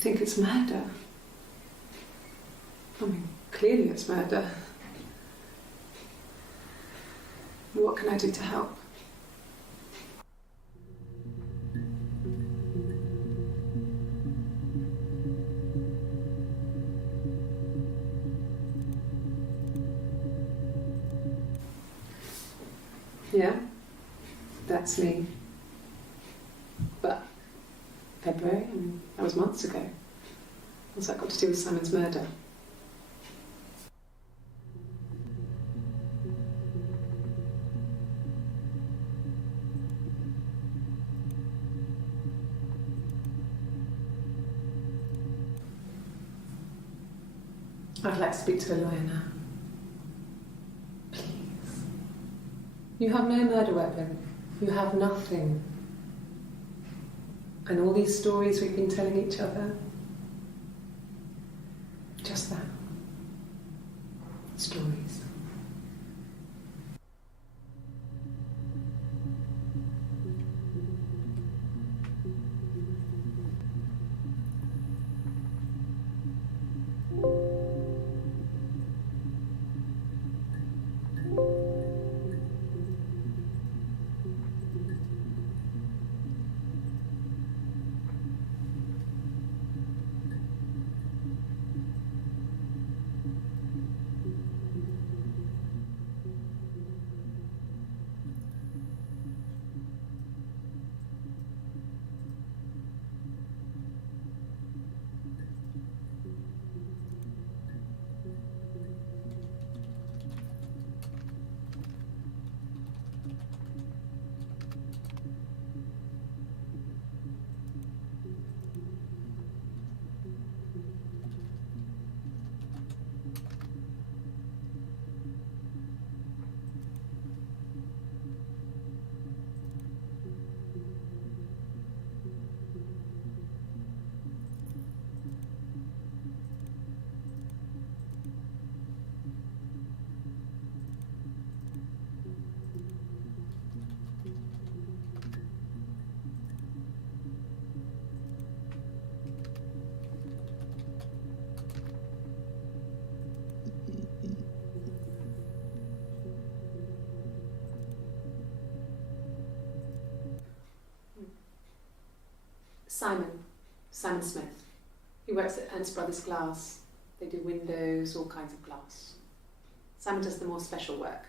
think it's murder. I mean, clearly it's murder. What can I do to help? Yeah, that's me. But February, I mean, that was months ago. What's that got to do with Simon's murder? I'd like to speak to a lawyer now. Please. You have no murder weapon. You have nothing. And all these stories we've been telling each other, just that. Stories. Simon Smith. He works at Ernst Brothers Glass. They do windows, all kinds of glass. Simon does the more special work,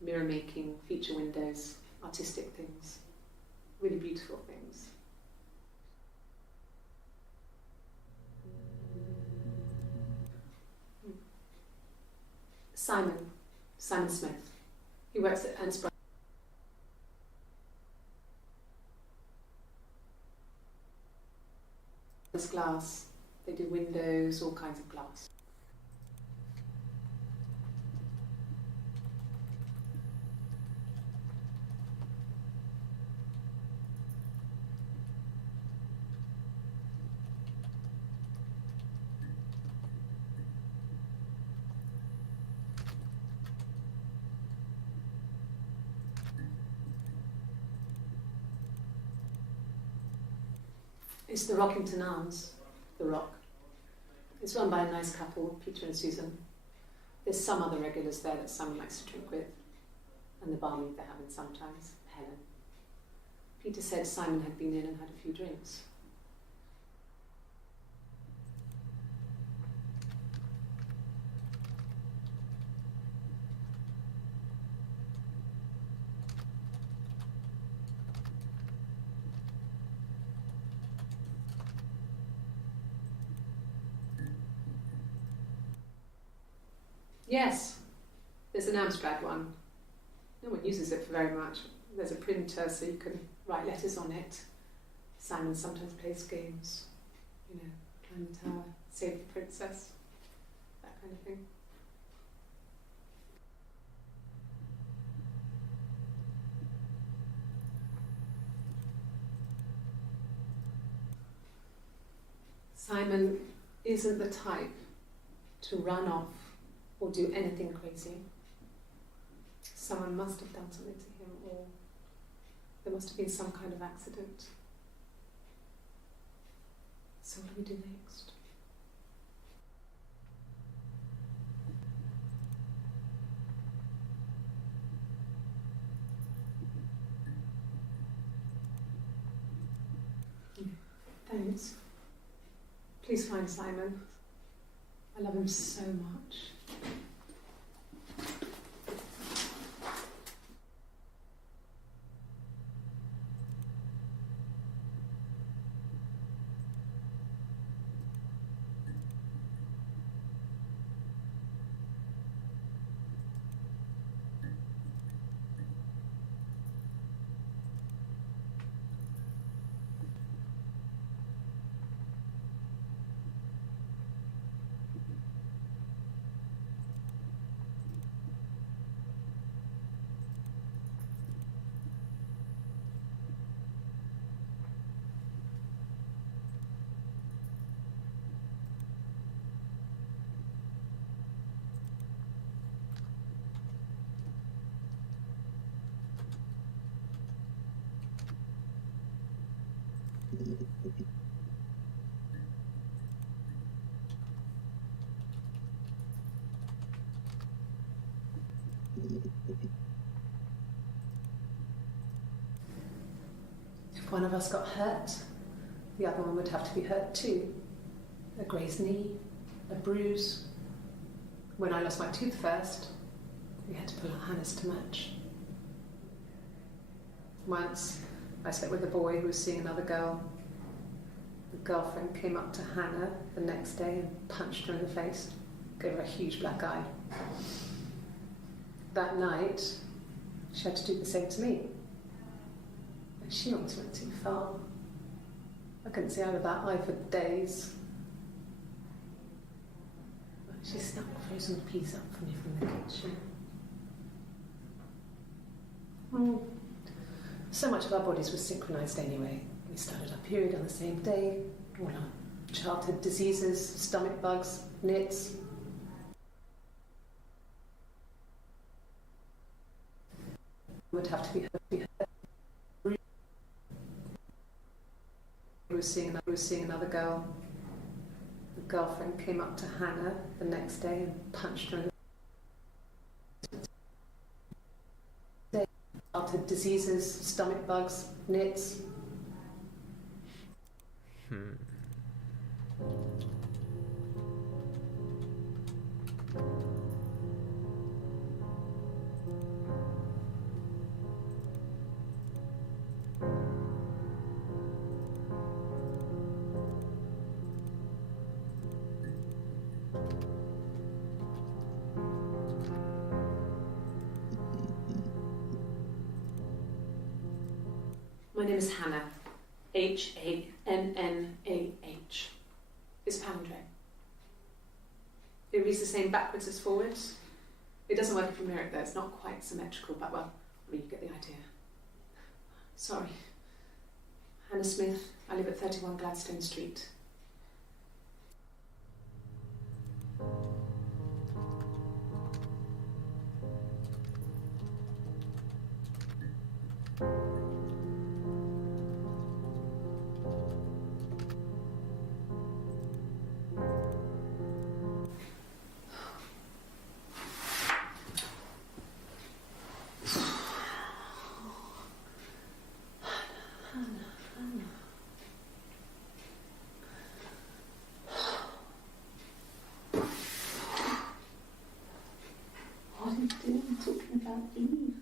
mirror making, feature windows, artistic things, really beautiful things. Simon Smith. He works at Ernst Brothers Glass. They do windows, all kinds of glass. It's the Rockington Arms, the Rock. It's run by a nice couple, Peter and Susan. There's some other regulars there that Simon likes to drink with, and the barmaid they're having sometimes, Helen. Peter said Simon had been in and had a few drinks. Yes, there's an Amstrad one. No one uses it for very much. There's a printer so you can write letters on it. Simon sometimes plays games, climb the tower, save the princess, that kind of thing. Simon isn't the type to run off or do anything crazy. Someone must have done something to him, or there must have been some kind of accident. So what do we do next? Thanks. Please find Simon. I love him so much. If one of us got hurt, the other one would have to be hurt too. A grazed knee, a bruise. When I lost my tooth first, we had to pull out Hannah's to match. Once, I slept with a boy who was seeing another girl. The girlfriend came up to Hannah the next day and punched her in the face, gave her a huge black eye. That night, she had to do the same to me. And she almost went too far. I couldn't see out of that eye for days. But she snuck a frozen pizza up for me from the kitchen. So much of our bodies was synchronised anyway. We started our period on the same day. All our childhood diseases, stomach bugs, nits. Would have to be heard. We were seeing another girl. The girlfriend came up to Hannah the next day and punched her in the face. Childhood diseases, stomach bugs, nits. My name is Hannah. H-A-N-N-A-H. It's palindrome. It reads the same backwards as forwards. It doesn't work if you mirror it though, it's not quite symmetrical, but well, I mean, you get the idea. Sorry. Hannah Smith, I live at 31 Gladstone Street. What are you doing talking about Eve?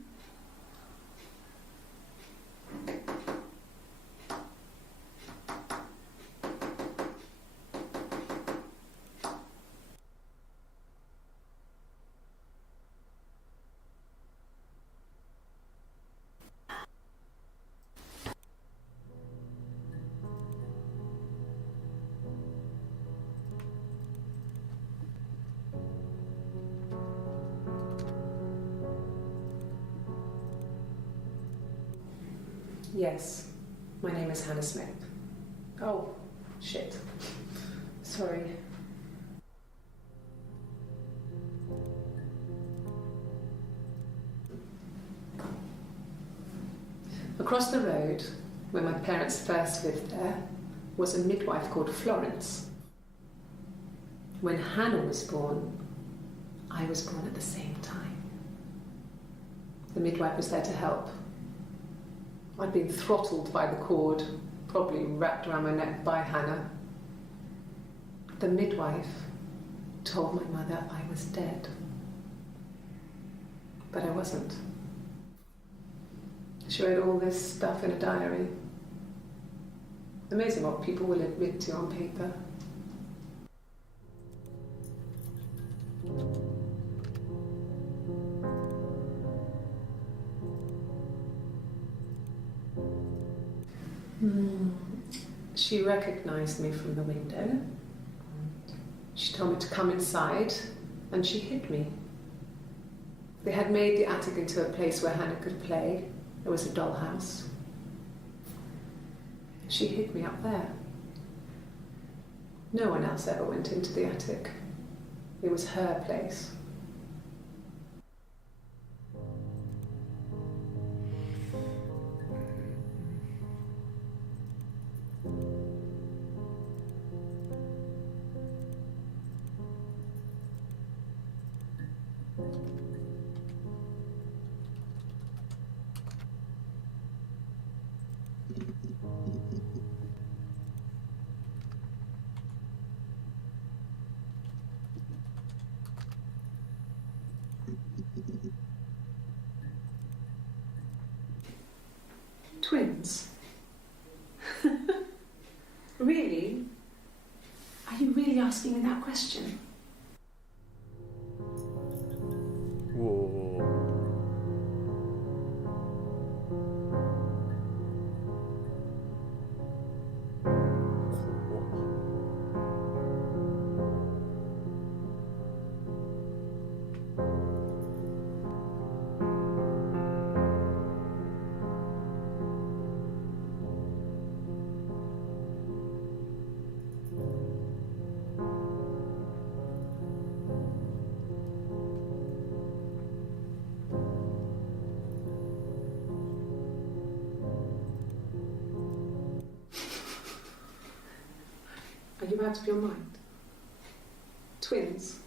Yes, my name is Hannah Smith. Oh, shit. Sorry. Across the road, where my parents first lived there, was a midwife called Florence. When Hannah was born, I was born at the same time. The midwife was there to help. I'd been throttled by the cord, probably wrapped around my neck by Hannah. The midwife told my mother I was dead. But I wasn't. She wrote all this stuff in a diary. Amazing what people will admit to on paper. She recognized me from the window. She told me to come inside, and she hid me. They had made the attic into a place where Hannah could play. There was a dollhouse. She hid me up there. No one else ever went into the attic. It was her place. Twins? Really? Are you really asking me that question? Whoa. Are you out of your mind? Twins?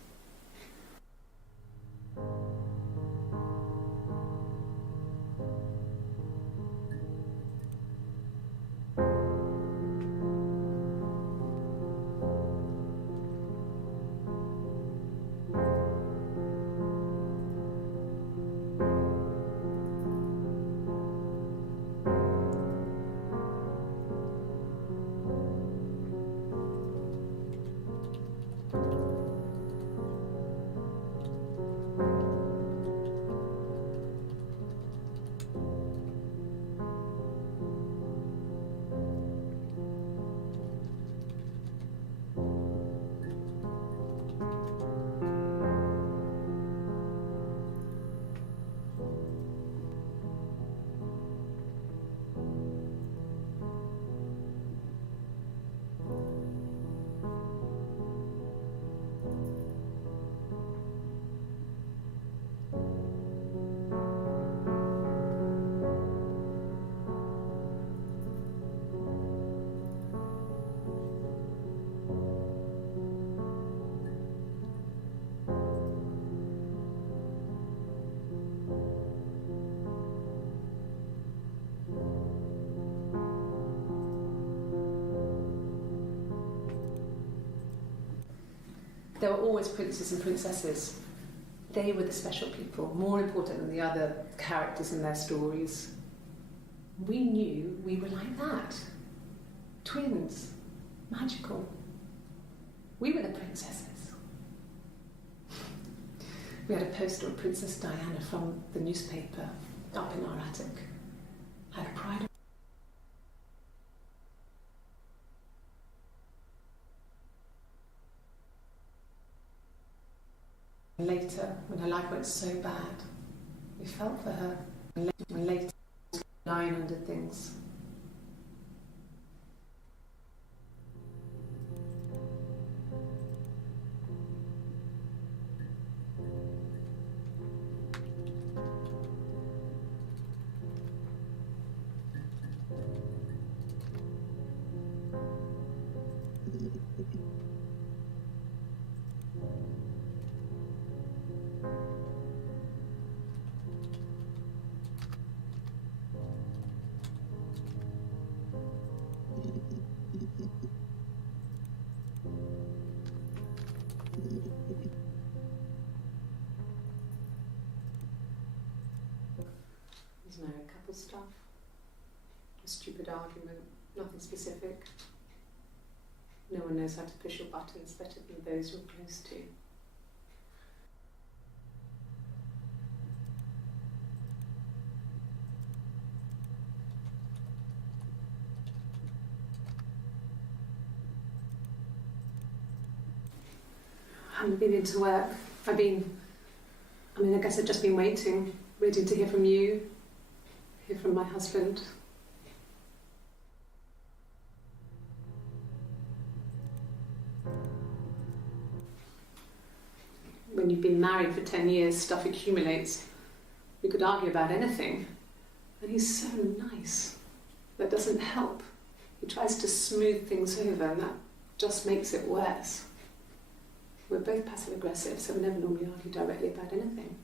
There were always princes and princesses. They were the special people, more important than the other characters in their stories. We knew we were like that. Twins. Magical. We were the princesses. We had a poster of Princess Diana from the newspaper up in our attic. Had a pride. Later, when her life went so bad, we felt for her. And later, lying under things. A stupid argument, nothing specific. No one knows how to push your buttons better than those you're close to. I haven't been into work. I guess I've just been waiting, waiting to hear from you, hear from my husband. When you've been married for 10 years, stuff accumulates. We could argue about anything. And he's so nice. That doesn't help. He tries to smooth things over, and that just makes it worse. We're both passive aggressive, so we never normally argue directly about anything.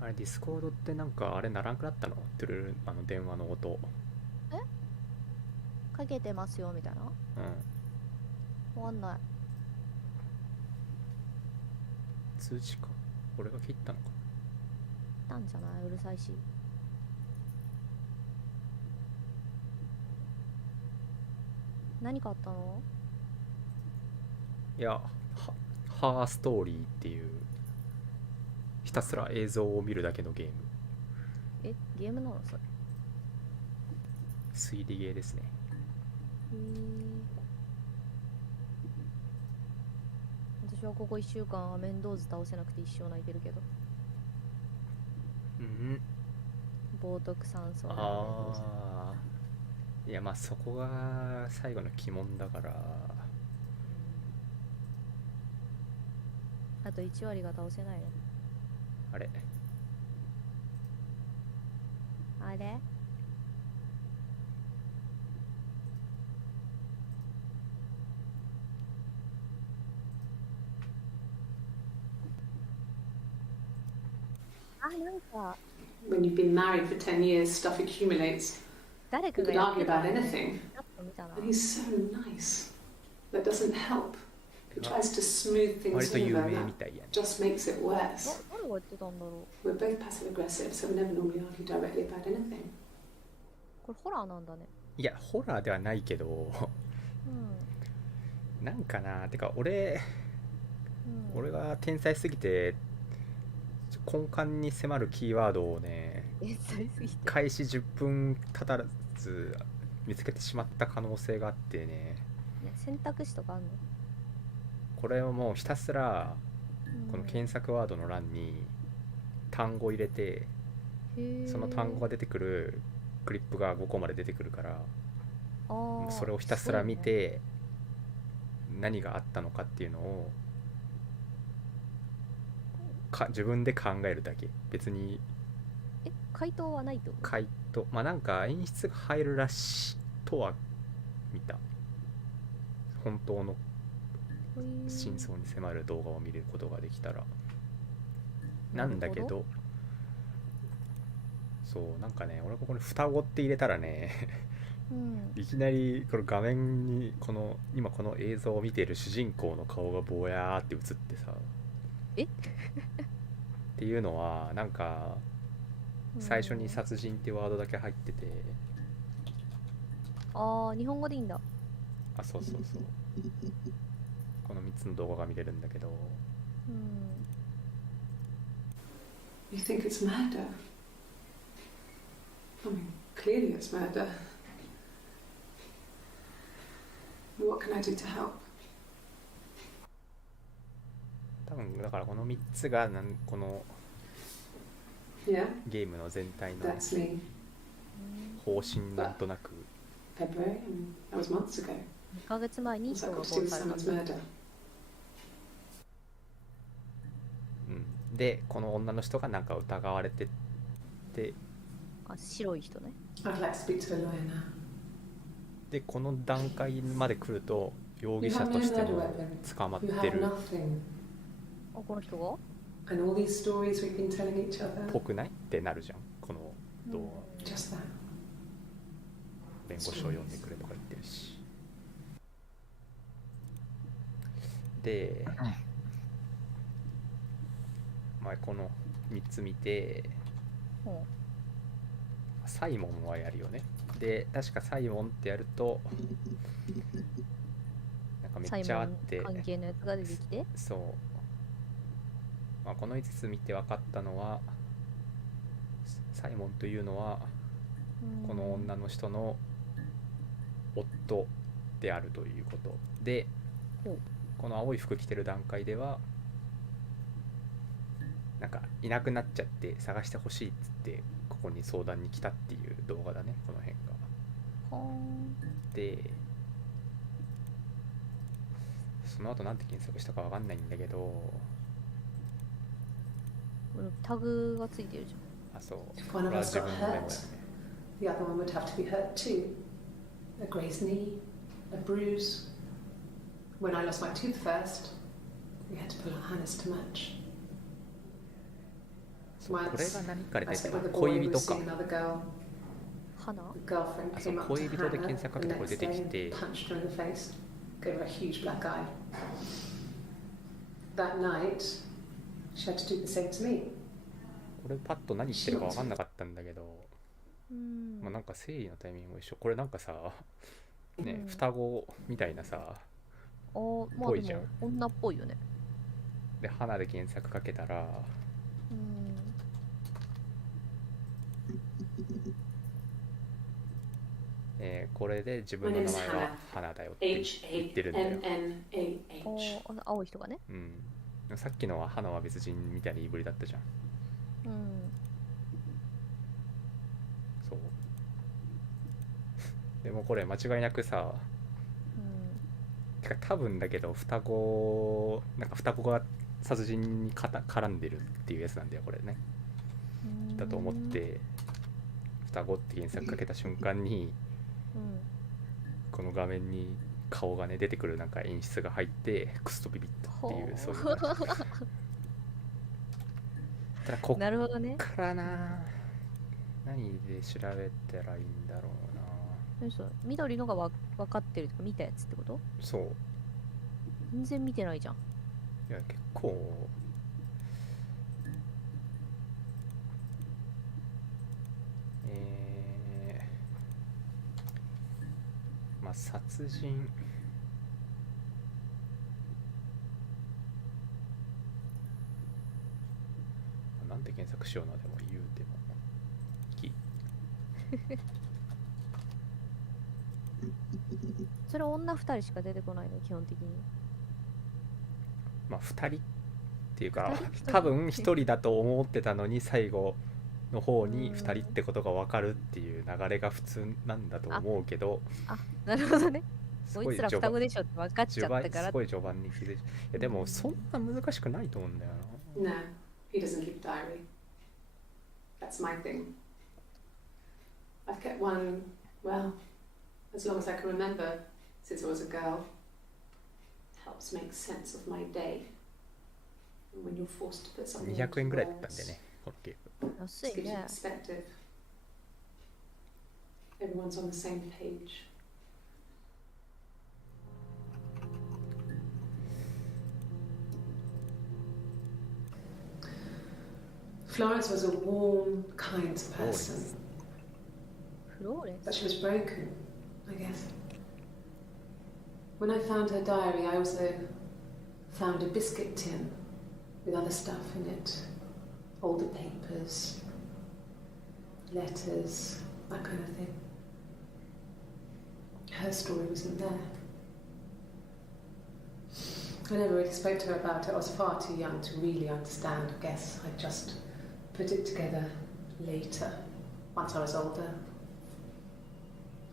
あれディスコードってなんかあれならんくなったの？トゥルル電話の音。かけてますよみたいな。わかんない。通知か。俺が切ったのか。たんじゃない？うるさいし。何かあったの？いや、ハーストーリーっていうひたすら映像を見るだけのゲーム。ゲームなのそれ？推理ゲーですね。私はここ1週間は面倒図倒せなくて一生泣いてるけど。冒涜酸素。いやまあそこが最後の鬼門だから。あと1割が倒せないね。あれあれなんか When you've been married for 10 years, stuff accumulates. 誰 We か could が argue about anything. 見たな。 And he's so nice. That doesn't help. He tries to smooth 割 things と有 over, 名 and み that たいやね。 just makes it worse. 誰が言ってたんだろう。 We're both passive aggressive, so we never normally argue directly about anything. これホラーなんだね。いやホラーではないけどなんかなてか俺が天才すぎて根幹に迫るキーワードをね開始10分経たず見つけてしまった可能性があってね。選択肢とかあんの？これはもうひたすらこの検索ワードの欄に単語を入れて、その単語が出てくるクリップが5個まで出てくるから、それをひたすら見て何があったのかっていうのを自分で考えるだけ。別に回答はないと？回答まあなんか演出が入るらしいとは見た。本当の真相に迫る動画を見ることができたらなんだけど、そうなんかね俺ここに双子って入れたらねいきなりこの画面に今この映像を見ている主人公の顔がぼやーって映ってさっていうのはなんか最初に殺人ってワードだけ入ってて、日本語でいいんだ。そうこの3つの動画が見れるんだけど、You think it's murder? I mean, clearly it's murder. What can I do to help? 多分だからこの3つがこのゲームの全体の方針なんとなく。February, that was months ago. 2ヶ月前に人が殺されたんだ。でこの女の人がなんか疑われてて、白い人ね。I'd like to speak to a lawyer now. でこの段階まで来ると容疑者としても捕まってるこの人がAnd all these stories we've been telling each other. ぽくないってなるじゃん。このと、Just that. 弁護士を読んでくれとか言ってるし。で、まあ、この3つ見て、サイモンはやるよね。で、確かサイモンってやると、なんかめっちゃあって、関係のやつが出てきて、そう。まあ、この5つ見て分かったのは、サイモンというのは、この女の人の夫であるということで、この青い服着てる段階ではなんかいなくなっちゃって探してほしいっつってここに相談に来たっていう動画だね、この辺が。で、その後なんて検索したかわかんないんだけど、タグがついてるじあ、そう、 If こ one れ of は us 自 got 分のメモだ hurt, ね。 the other one would have to be hurt too. A grazed knee, a bruise. When I lost my tooth first, we had to pull our harness to match. そう、これが何かで I 出て spent with る a boy 恋 who 人 was か。 seeing another girl. 花 The girlfriend あ、そう、 came up 恋 to 人で Hannah 検索か the けてこれ next 出て day き and て、 punched her in the face, gave her a huge black eye. That night, she had to do the same to me. これパッと何言ってるか分かんなかったんだけど、まあ、なんか生理のタイミングも一緒。これなんかさ、ね、双子みたいなさ、まあでも女っぽいよね。で、花で検索かけたら、これで自分の名前は花だよって言ってるんだよ。青い人がね。うん。さっきのは花は別人みたいな言いぶりだったじゃん。そう。でもこれ間違いなくさ、てか多分だけど双子が殺人に絡んでるっていうやつなんだよこれね。だと思って双子って検索かけた瞬間に、この画面に顔がね出てくるなんか演出が入ってクスとビビったっていうそういう感じ。ただこっからな、何で調べたらいいんだろうな。緑のが分かってるとか見たやつってこと？そう。全然見てないじゃん。いや結構まあ殺人なんて検索しような、でも言うてもそれ女2人しか出てこないの基本的に。まあ2人っていうか多分1人だと思ってたのに最後の方に2人ってことが分かるっていう流れが普通なんだと思うけど、なるほどね。こいつら双子でしょって分かっちゃったから。すごい序盤に気づいて、いやでもそんな難しくないと思うんだよな。No, he doesn't keep a diary. That's my thing. I've kept one, well, as long as I can remember, since I was a girl. Helps make sense of my day. And when you're forced to put something into 200円ぐらいだったん words, でね、このゲーム。安い gives you ね。 perspective. Everyone's on the same page. Florence was a warm, kind person. But she was broken, I guess. When I found her diary, I also found a biscuit tin with other stuff in it. Older papers, letters, that kind of thing. Her story wasn't there. I never really spoke to her about it. I was far too young to really understand, I guess. I just put it together later, once I was older.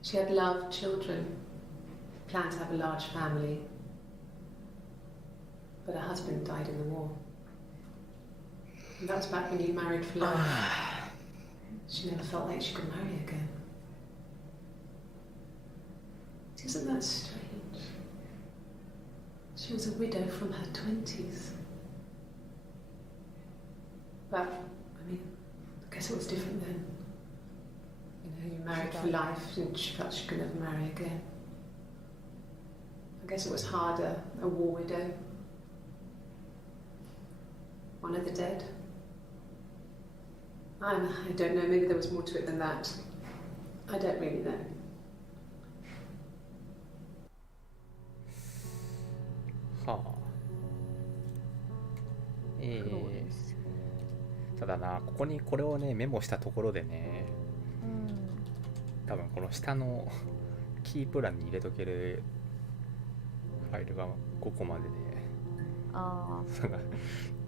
She had loved children, planned to have a large family, but her husband died in the war. And that was back when you married for life. She never felt like she could marry again. Isn't that strange? She was a widow from her 20s. But, I mean, I guess it was different then. who married for life and she felt she could never marry again. I guess it was harder, a war widow. One of the dead. I don't know, maybe there was more to it than that. I don't really know. はあ。ただな、ここにこれをねメモしたところでね、多分この下のキープ欄に入れとけるファイルが5個までで、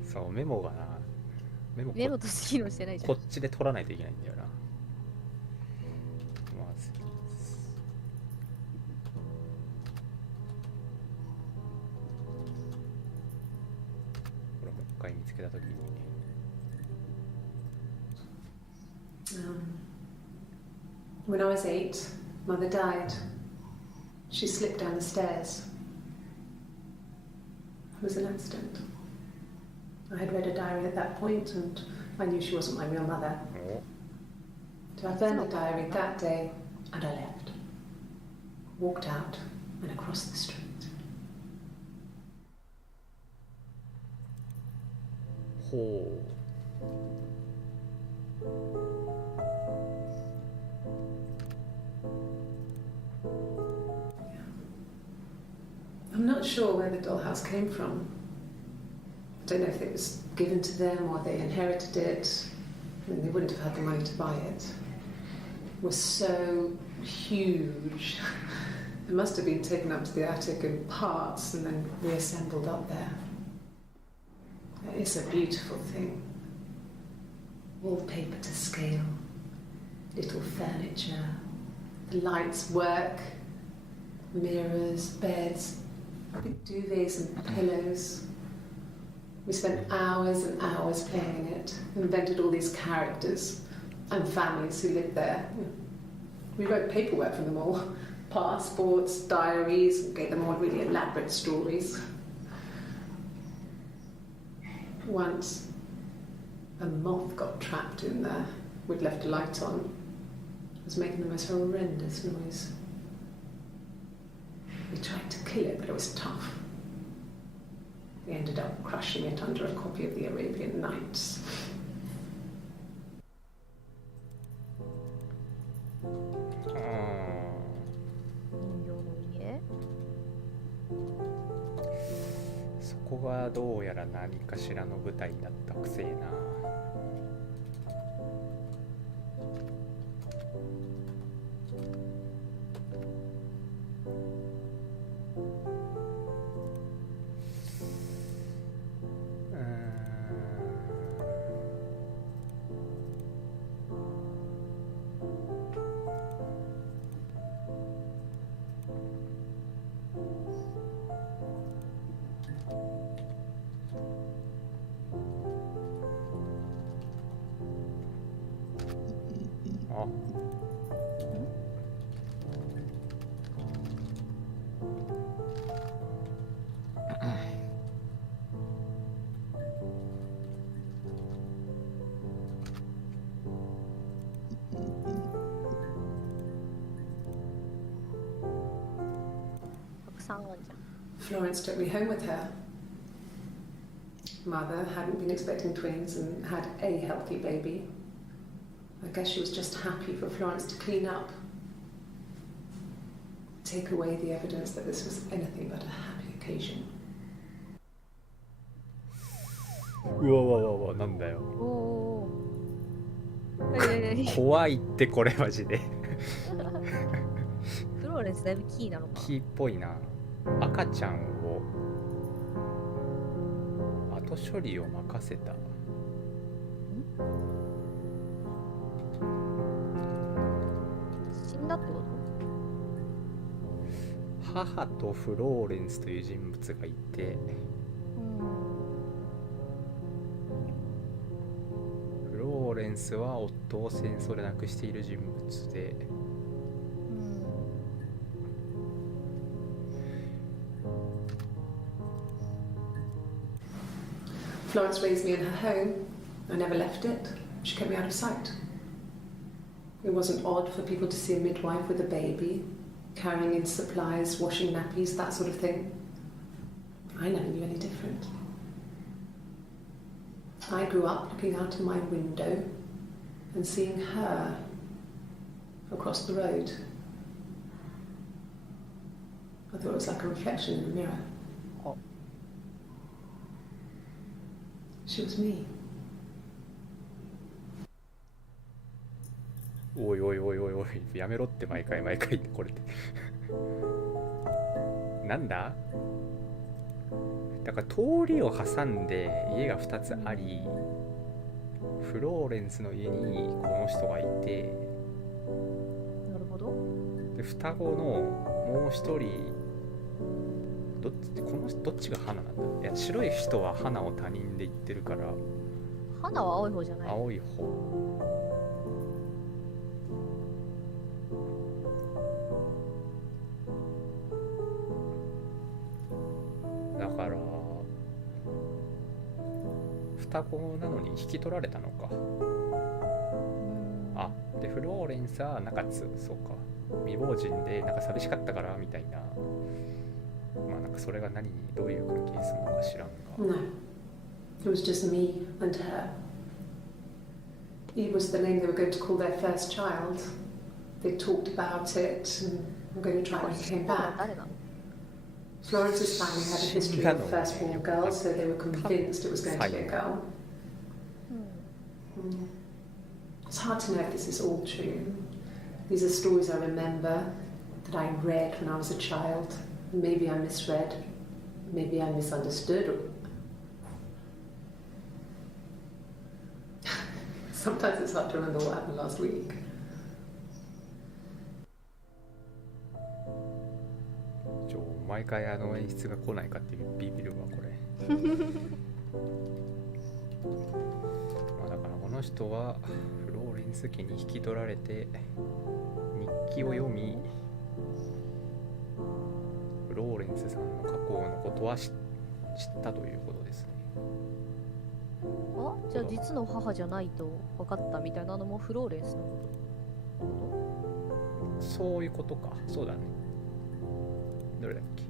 そうメモがな、メモとして機能してないじゃん。こっちで取らないといけないんだよな。まずこれもう一回見つけたときに。When I was 8, Mother died. She slipped down the stairs. It was an accident. I had read a diary at that point and I knew she wasn't my real mother. So I burned the diary that day and I left. Walked out and across the street. I'm not sure where the dollhouse came from. I don't know if it was given to them or they inherited it. I mean, they wouldn't have had the money to buy it. It was so huge. It must have been taken up to the attic in parts and then reassembled up there. It's a beautiful thing. Wallpaper to scale, little furniture, the lights work, mirrors, beds, big duvets and pillows. We spent hours and hours playing in it, invented all these characters and families who lived there. We wrote paperwork for them all, passports, diaries, and gave them all really elaborate stories. Once, a moth got trapped in there. We'd left a light on. It was making the most horrendous noise. We tried to kill it, but it was tough. We ended up crushing it under a copy of the Arabian Nights. So ここがどうやら何かしらの舞台だったくせえな。Florence took me home with her. Mother hadn't been expecting twins and had a healthy baby. I guess she was just happy for Florence to clean up. Take away the evidence that this was anything but a happy occasion. うわうわうわうわ、なんだよ。怖いってこれマジで。フローレンスだいぶキーなのか。キーっぽいな。赤ちゃんを後処理を任せた。死んだってこと？母とフローレンスという人物がいて、フローレンスは夫を戦争で亡くしている人物で、Florence raised me in her home. I never left it. She kept me out of sight. It wasn't odd for people to see a midwife with a baby, carrying in supplies, washing nappies, that sort of thing. I never knew any different. I grew up looking out of my window and seeing her across the road. I thought it was like a reflection in the mirror. Oh. She was me. おいおいおいおいおい、やめろって毎回これってなんだ。だから通りを挟んで家が2つあり、フローレンスの家にこの人がいて、なるほど。で双子のもう一人どっちが花なんだ。いや、白い人は花を他人で言ってるから、花は青い方じゃない。青い方。だから双子なのに引き取られたのか。あ、でフローレンスは中津、そうか、未亡人でなんか寂しかったからみたいな、まあなんかそれが何にどういう関係するのか知らんが。No, it was just me and her. Eve was the name they were going to call their first child. They talked about it and were going to try when he came back. Florence's family had a history of firstborn girls, so they were convinced it was going to be a girl. It's hard to know if this is all true. These are stories I remember, that I read when I was a child. Maybe I misread, maybe I misunderstood. Sometimes it's hard to remember what happened last week. 毎回演出が来ないかっていうビビるわこれまあだからこの人はフローレンス家に引き取られて日記を読み、フローレンスさんの過去のことは知ったということですね。あ、じゃあ実の母じゃないと分かったみたいなのもフローレンスのこと？そういうことか。そうだね。どれだっけ。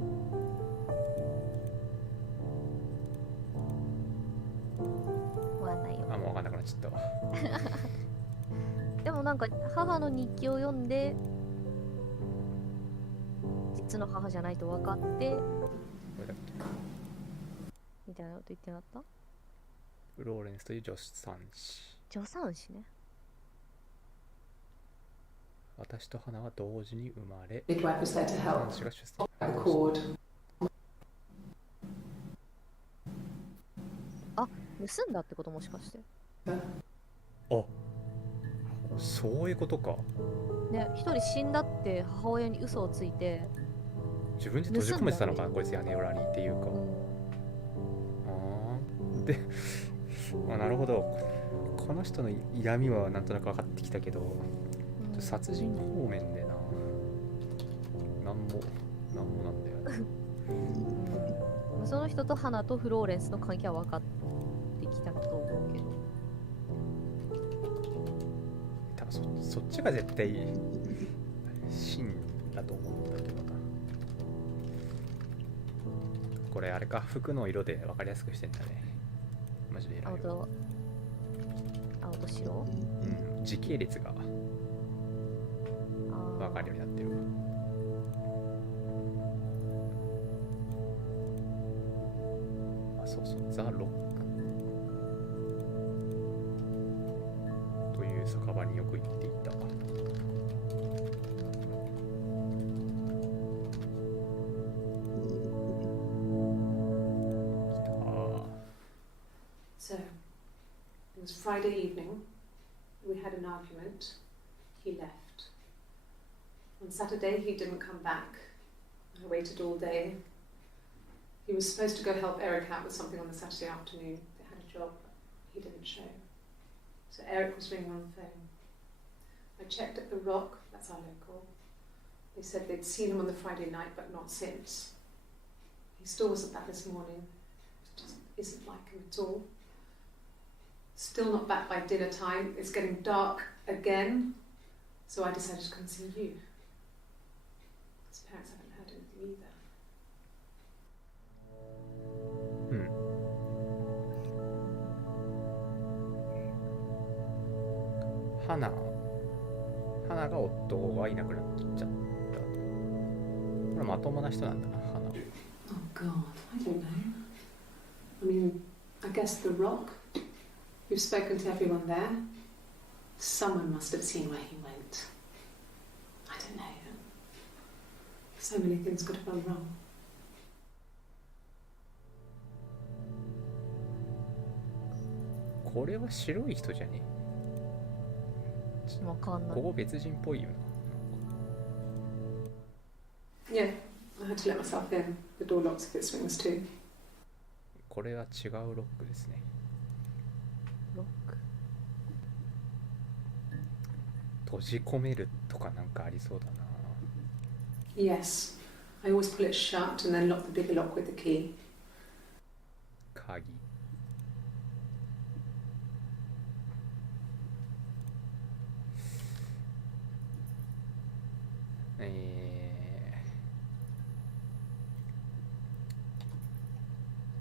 わかんないよ。あ、もう分かんなくなっちゃったわでもなんか母の日記を読んで実の母じゃないと分かってどれだっけみたいなこと言ってなかった？フローレンスという助産師。助産師ね。私と花は同時に生まれ、 Midwife was there to 助 help. 産師が出産。 Accord. あ、盗んだってこともしかして。あ、そういうことか。ね、一人死んだって母親に嘘をついて自分で閉じ込めてたのかな、こいつ屋根裏にっていうか。で、まあ、なるほど。この人の闇はなんとなく分かってきたけど、殺人方面でなんもなんだよねその人と花とフローレンスの関係は分かってきたと思うけど、多分そっちが絶対真だと思うんだけどな。これあれか、服の色で分かりやすくしてんだね。マジで偉いよ。青と白？うん、時系列が分かるようになってる。あ、そうそう、ザ・ロックという酒場によく行っていた。So, it was Friday evening. We had an argument. He left. On Saturday, he didn't come back. I waited all day. He was supposed to go help Eric out with something on the Saturday afternoon. They had a job. He didn't show. So Eric was ringing on the phone. I checked at the Rock, that's our local. They said they'd seen him on the Friday night, but not since. He still wasn't back this morning. It just isn't like him at all. Still not back by dinner time. It's getting dark again. So I decided to come see you. His parents haven't heard anything either. 花が夫がいなくなっちゃった。これまともな人なんだな、花。Oh God, I don't know. I mean, I guess the Rock. You've spoken to everyone there. Someone must have seen where he went. I don't know. So many things could have gone wrong. これは白い人じゃね？わかんない。ここ別人っぽいよな。Yeah, I had to let myself in. The door locks if it swings too. これは違うロックですね。ロック。閉じ込めるとかなんかありそうだな。Yes, I always pull it shut and then lock the bigger lock with the key. 鍵。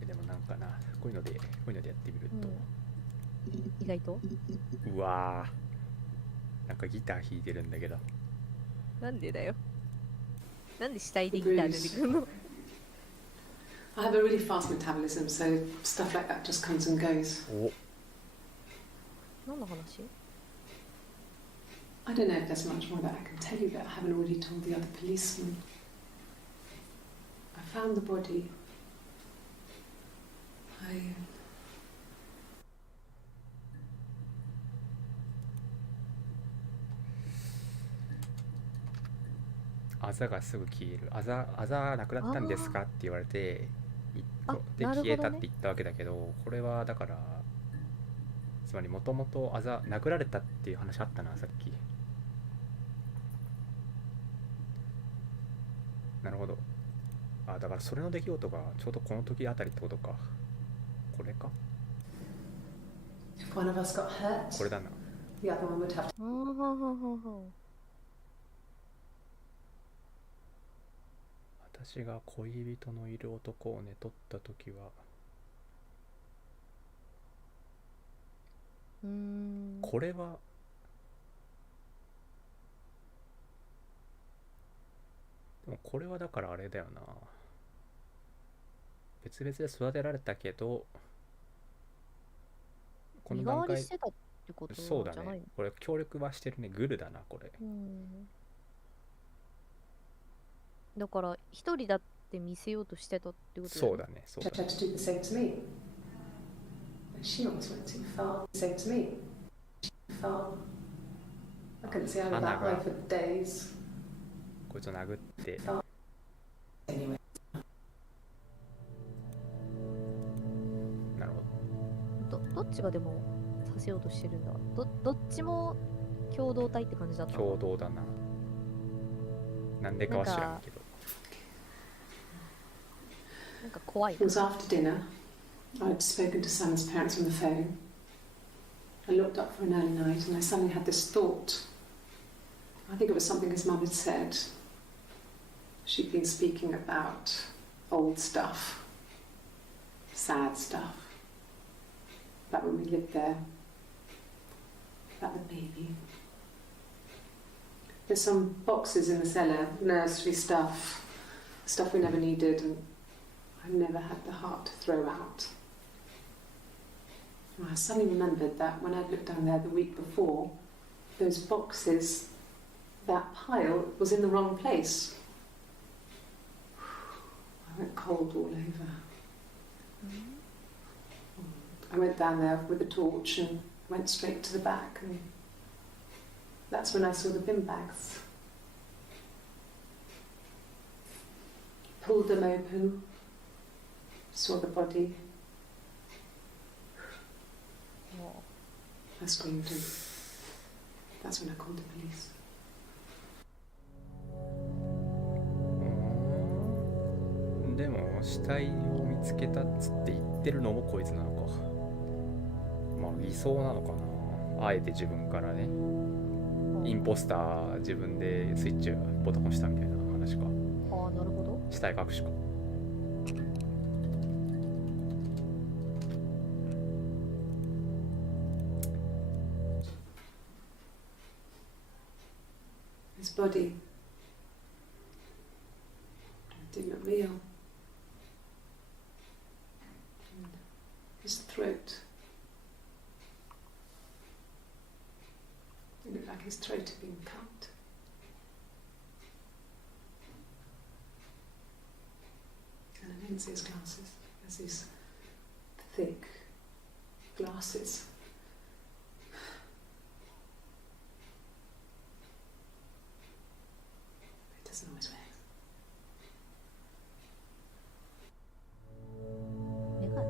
でもなんかな、こういうのでやってみると、意外とうわー、なんかギター弾いてるんだけど。なんでだよ。なんで死体でギター出てくるの？ I have a really fast metabolism, so stuff like that just comes and goes. お、何の話？ I don't know if there's much more that I can tell you that I haven't already told the other policemen. I found the body. I あざがすぐ消える。あざなくなったんですかって言われて、でなるほどね、消えたって言ったわけだけど、これはだから、つまりもともとあざ殴られたっていう話あったな、さっき。なるほど。あ、だからそれの出来事がちょうどこの時あたりってことか。これか。If one of us got hurt, これだな。 the other one would have to. 私が恋人のいる男を寝取った時は、これはでもこれはだからあれだよな、別々で育てられたけどこの段階してたってことじゃない？そうだね、これ協力はしてるね。グルだなこれ。だから一人だって見せようとしてたってことだよね。そうだね、そうだね。 Tried to do the same to me. But she almost went too far. Same to me. Far. I couldn't see out of that way for days. こいつを殴って Anyway. なるほどっちがでもさせようとしてるんだ。どっちも共同体って感じだった。ど、共同だな。なんでかは知らんけど。なんか怖い。 It was after dinner. I'd spoken to Sam's parents on the phone. I looked up for an early night and I suddenly had this thought. I think it was something his mum had said. She'd been speaking about old stuff, sad stuff, about when we lived there, about the baby. There's some boxes in the cellar, nursery stuff we never needed and I never had the heart to throw out. And I suddenly remembered that when I'd looked down there the week before, those boxes, that pile was in the wrong place. I went cold all over. I went down there with a torch and went straight to the back, and that's when I saw the bin bags. Pulled them open, saw the body. I screamed and that's when I called the police. でも死体を見つけたっつって言ってるのもこいつなのか。まあ偽装なのかな、あえて自分からね。インポスター自分でスイッチボタン押したみたいな話か。ああ、なるほど。死体隠しか。His body didn't look real. And his throat. It looked like his throat had been cut. And Anansia's glasses. There's these thick glasses. It doesn't always wear. メガ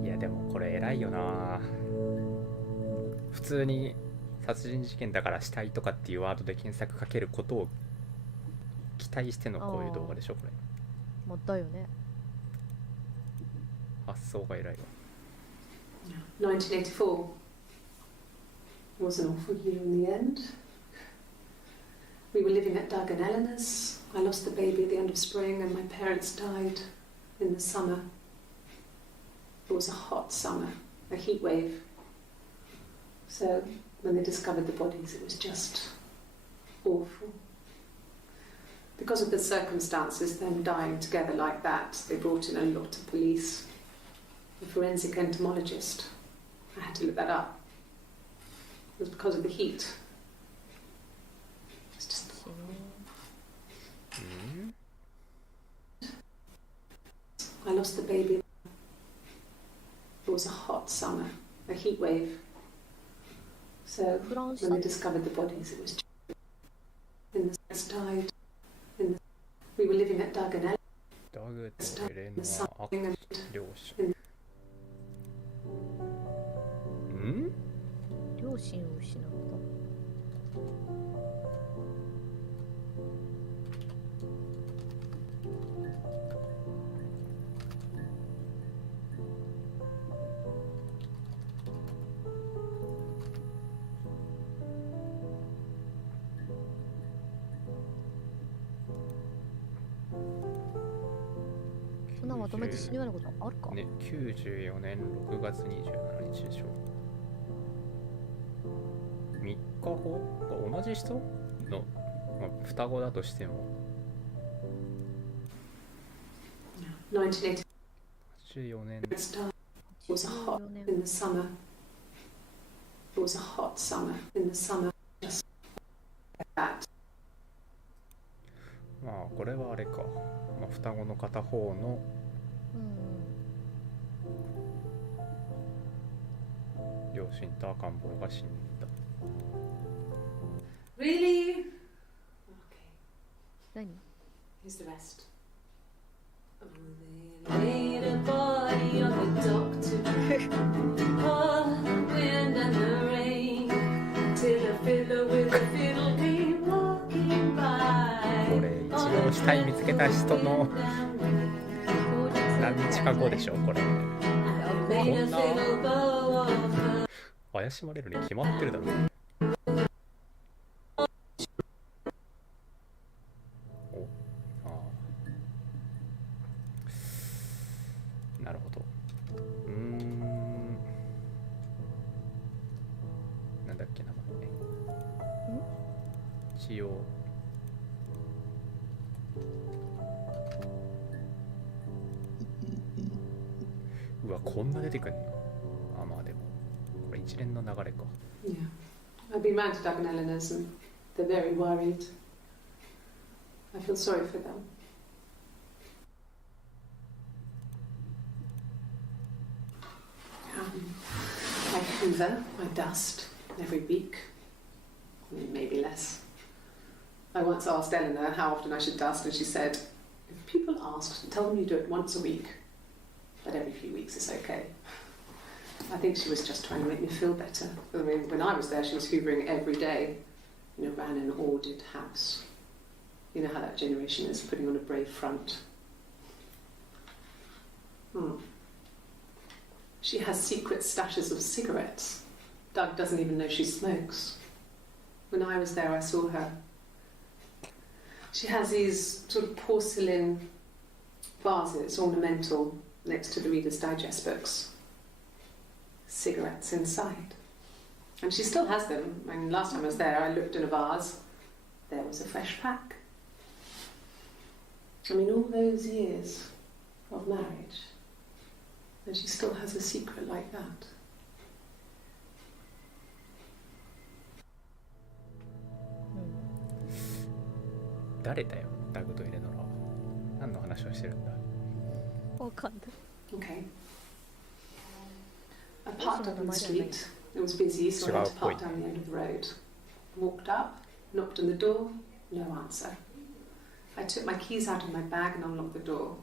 ネ。いやでもこれ偉いよな。普通に殺人事件だから死体とかっていうワードで検索かけることを期待してのこういう動画でしょこれ。まあだよね。発想が偉いわ。1984 was an awful year in the end. We were living at Doug and Eleanor's. I lost the baby at the end of spring and my parents died in the summer. It was a hot summer, a heat wave. So when they discovered the bodies, it was just awful. Because of the circumstances, them dying together like that, they brought in a lot of police. A forensic entomologist. I had to look that up. It was because of the heat. It's just... I lost the baby. It was a hot summer, a heat wave. So when they discovered the bodies, it was in the died. We were living at Doug and Eleanor. ダグとエレノは両親。両親を失った。そんなまとめて死ぬようなことあるかね、94年6月27日でしょ。3日後同じ人の、まあ、双子だとしても84年 It was hot in the summer. It was a hot summer in the summer. Just like that. まあこれはあれか、まあ、双子の片方の両親と赤ん坊が死んだ。Really? Okay. 何 Here's the rest. Oh, they laid a body on the doctor. Oh, the wind and the rain. Till a fiddler with a fiddle came walking by. これ一度死体見つけた人の何日か後でしょこれ。こんな怪しまれるに決まってるだろう。なるほど。なんだっけ名前。一応。うわ、こんな出てくんの。あ、まあでもこれ一連の流れか。Yeah, I've been round to Doug and Eleanor's and they're very worried. I feel sorry for them. I hoover, I dust every week, maybe less. I once asked Eleanor how often I should dust, and she said, if people ask, tell them you do it once a week, but every few weeks is okay. I think she was just trying to make me feel better. I mean, when I was there, she was hoovering every day, ran an ordered house. You know how that generation is, putting on a brave front. She has secret stashes of cigarettes Doug doesn't even know she smokes. When I was there, I saw her. She has these sort of porcelain vases, ornamental, next to the Reader's Digest books. Cigarettes inside. And she still has them. I mean, last time I was there, I looked in a vase. There was a fresh pack. I mean, all those years of marriage, and she still has a secret like that. 誰だよ、ダグとエレノラは。何の話をしてるんだ。わかんない。Okay. I parked up on the street. It was busy, so I had to park down the end of the road. Walked up, knocked on the door, no answer. I took my keys out of my bag and unlocked the door.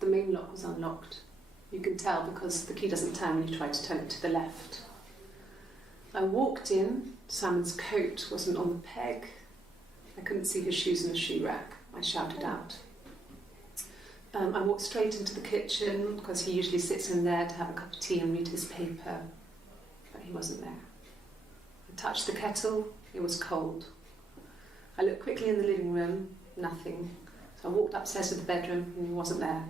The main lock was unlocked. You can tell because the key doesn't turn when you try to turn it to the left. I walked in. Simon's coat wasn't on the peg. I couldn't see his shoes in the shoe rack. I shouted out. I walked straight into the kitchen because he usually sits in there to have a cup of tea and read his paper, but he wasn't there. I touched the kettle. It was cold. I looked quickly in the living room. Nothing. So I walked upstairs to the bedroom and he wasn't there.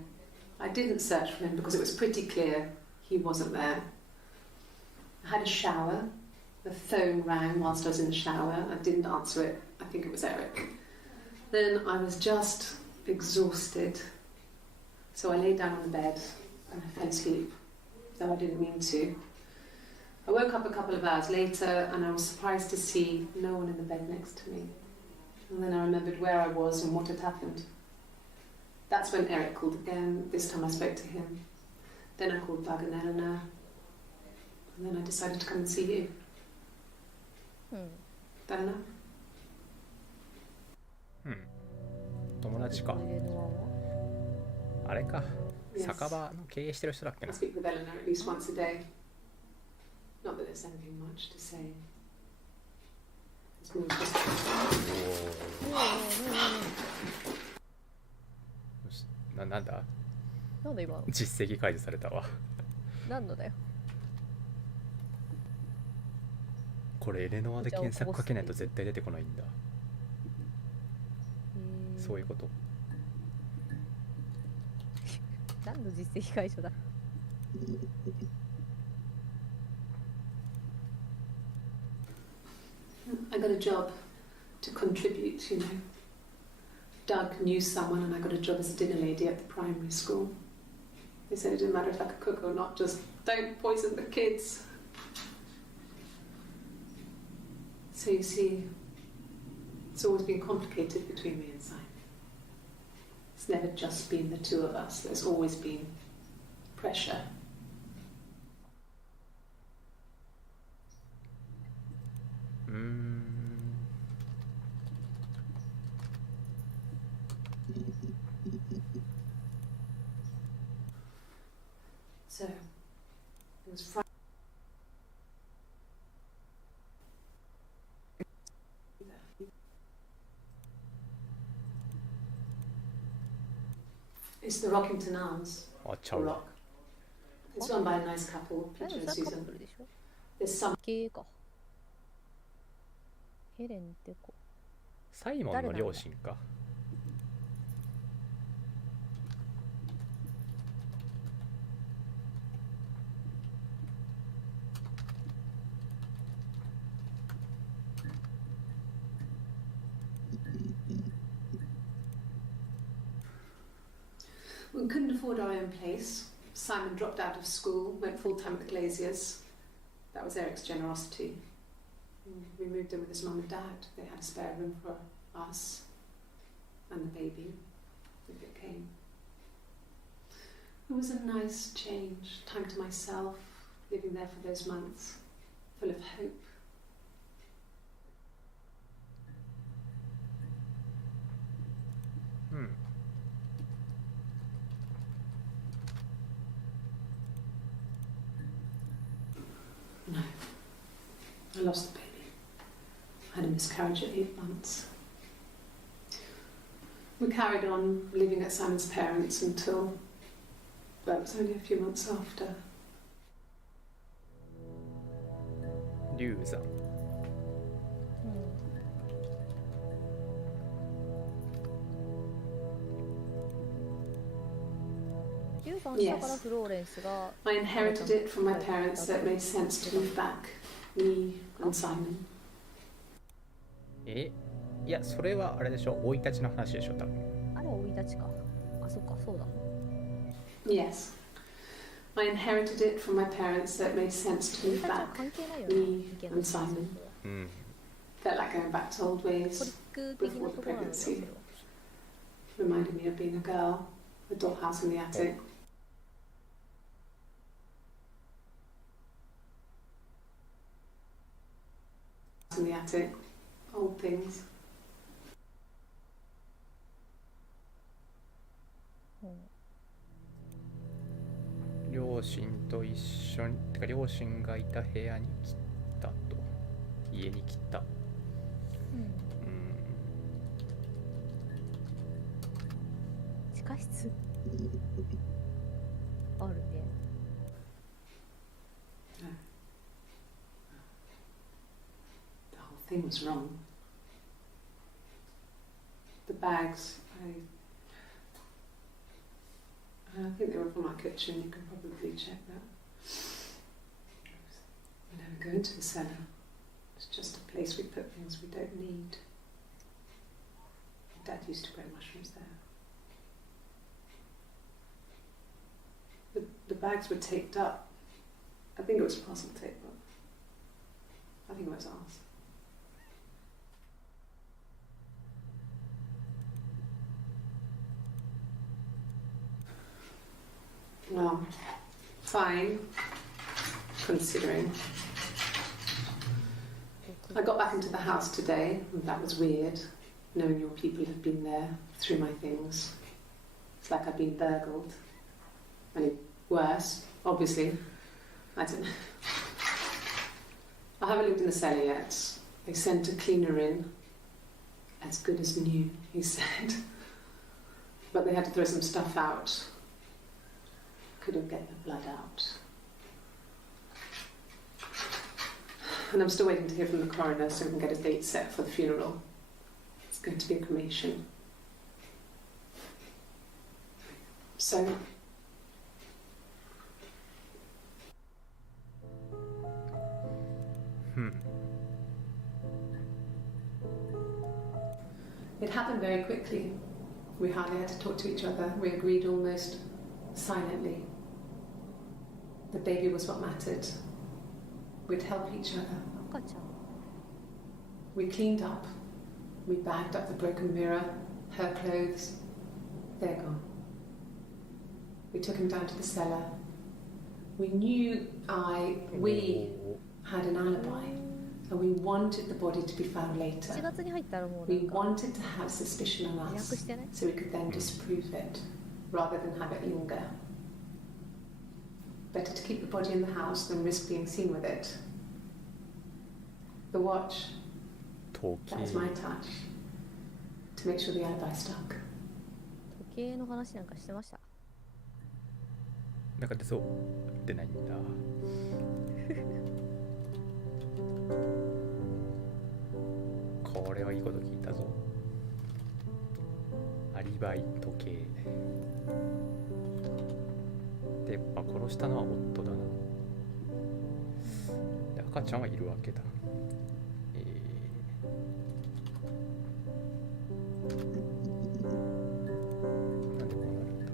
I didn't search for him because it was pretty clear he wasn't there. I had a shower. The phone rang whilst I was in the shower. I didn't answer it. I think it was Eric. Then I was just exhausted. So I lay down on the bed and I fell asleep, though I didn't mean to. I woke up a couple of hours later and I was surprised to see no one in the bed next to me. And then I remembered where I was and what had happened. That's when Eric called again. This time I spoke to him. Then I called Doug and Eleanor. And then I decided to come and see you. That enough? 友達か。あれか。酒場の経営してる人だっけな。I speak with Eleanor at least once a day. Not that there's anything much to say. It's more just... なんだなんだ今の実績解除されたわ。何のだよ。これエレノアで検索かけないと絶対出てこないんだ。そういうこと。何の実績解除だ。I got a job to contribute, you know. Doug knew someone and I got a job as a dinner lady at the primary school. They said it didn't matter if I could cook or not, just don't poison the kids. So you see, it's always been complicated between me and Simon. It's never just been the two of us. There's always been pressure. So, it was Friday. It's the Rockington Arms. Oh, ciao. Rock. It's run by a nice couple, Peter and Susan. There's some. 経営か。ヘレンって子。サイモンの両親か。We couldn't afford our own place. Simon dropped out of school, went full-time at the Glaziers. That was Eric's generosity. We moved in with his mum and dad. They had a spare room for us and the baby, if it came. It was a nice change, time to myself, living there for those months, full of hope. No, I lost the baby. I had a miscarriage at 8 months. We carried on living at Simon's parents until, well, it was only a few months after. 流産。流産したからフローレンスが I inherited it from my parents, so it made sense to move back. Me and Simon. いや、それはあれでしょ、生い立ちの話でしょ、多分。あれは生い立ちか。あ、そっか、そうだ。Yes. I inherited it from my parents, so it made sense to move back. Me and Simon. Felt like going back to old ways before the pregnancy. Reminded me of being a girl, a dollhouse in the attic. In the attic, old things. 両親と一緒に、てか両親がいた部屋に来たと、家に来た。地下室あるね。The whole thing was wrong. The bags, I think they were from our kitchen. You can probably check that. We never go into the cellar. It's just a place we put things we don't need. Dad used to grow mushrooms there. The bags were taped up. I think it was parcel tape, but I think it was ours. Well, fine, considering. I got back into the house today, and that was weird, knowing your people have been there through my things. It's like I've been burgled. Only worse, obviously. I don't know. I haven't lived in the cellar yet. They sent a cleaner in. As good as new, he said. But they had to throw some stuff out. Couldn't get the blood out. And I'm still waiting to hear from the coroner so we can get a date set for the funeral. It's going to be a cremation. So... It happened very quickly. We hardly had to talk to each other. We agreed almost silently. The baby was what mattered. We'd help each other. We cleaned up. We bagged up the broken mirror, her clothes. They're gone. We took him down to the cellar. We knew we had an alibi. And we wanted the body to be found later. We wanted to have suspicion on us, so we could then disprove it, rather than have it linger. Better to keep the body in the house than risk being seen with it. The watch, that was my touch, to make sure the alibi stuck. 時計の話なんかしてました。なんか出そう出ないんだ。これはいいこと聞いたぞ。アリバイ時計で、やっぱ殺したのは夫だな。で赤ちゃんはいるわけだ。なんでこうなるんだ。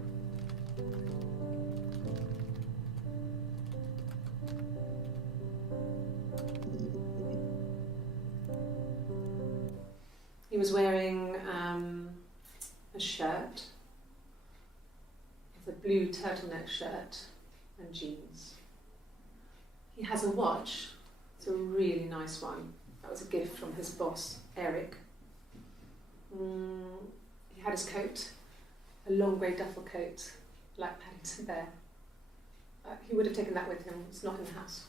He was wearing a shirt, it's a blue turtleneck shirt and jeans. He has a watch, it's a really nice one. That was a gift from his boss, Eric. He had his coat, a long grey duffel coat, like Paddington Bear. He would have taken that with him, it's not in the house.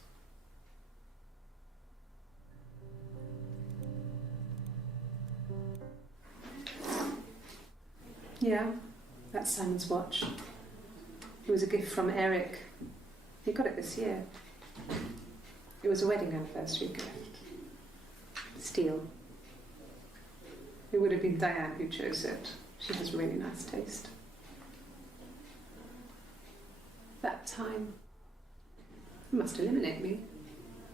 Yeah, that's Simon's watch. It was a gift from Eric. He got it this year. It was a wedding anniversary gift. Steel. It would have been Diane who chose it. She has really nice taste. That time, it must eliminate me.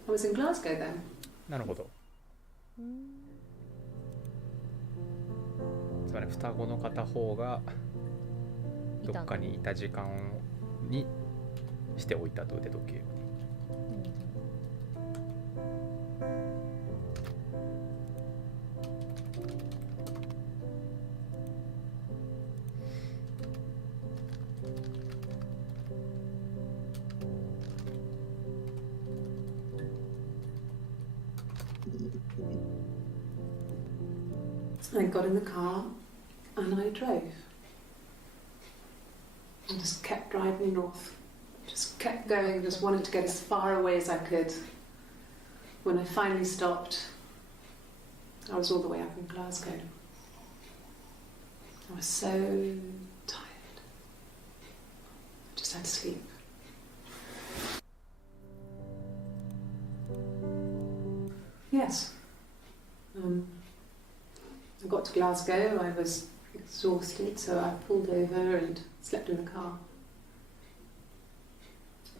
I was in Glasgow then. なるほど。つまり双子の片方がどっかにいた時間にしておいたと腕時計。I got in the car and I drove. I just kept driving north. Just kept going, just wanted to get as far away as I could. When I finally stopped, I was all the way up in Glasgow. I was so tired. I just had to sleep. Yes. I got to Glasgow, I was exhausted, so I pulled over and slept in the car.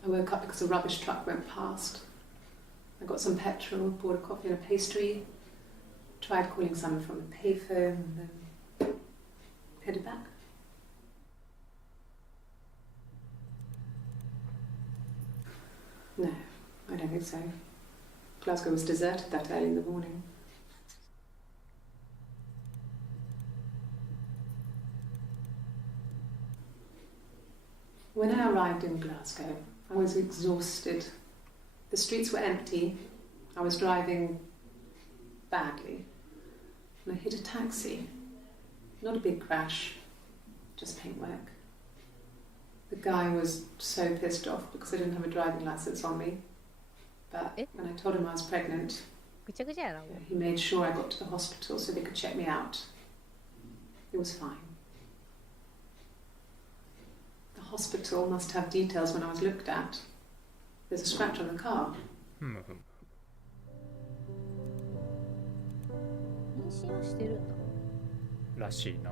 I woke up because a rubbish truck went past. I got some petrol, bought a coffee and a pastry, tried calling someone from the payphone, and then headed back. No, I don't think so. Glasgow was deserted that early in the morning. When I arrived in Glasgow, I was exhausted. The streets were empty. I was driving badly. And I hit a taxi. Not a big crash, just paintwork. The guy was so pissed off because I didn't have a driving license on me. But when I told him I was pregnant, he made sure I got to the hospital so they could check me out. It was fine. The hospital must have details when I was looked at. There's a scratch on the car. 妊娠はしてるんだ。らしいな。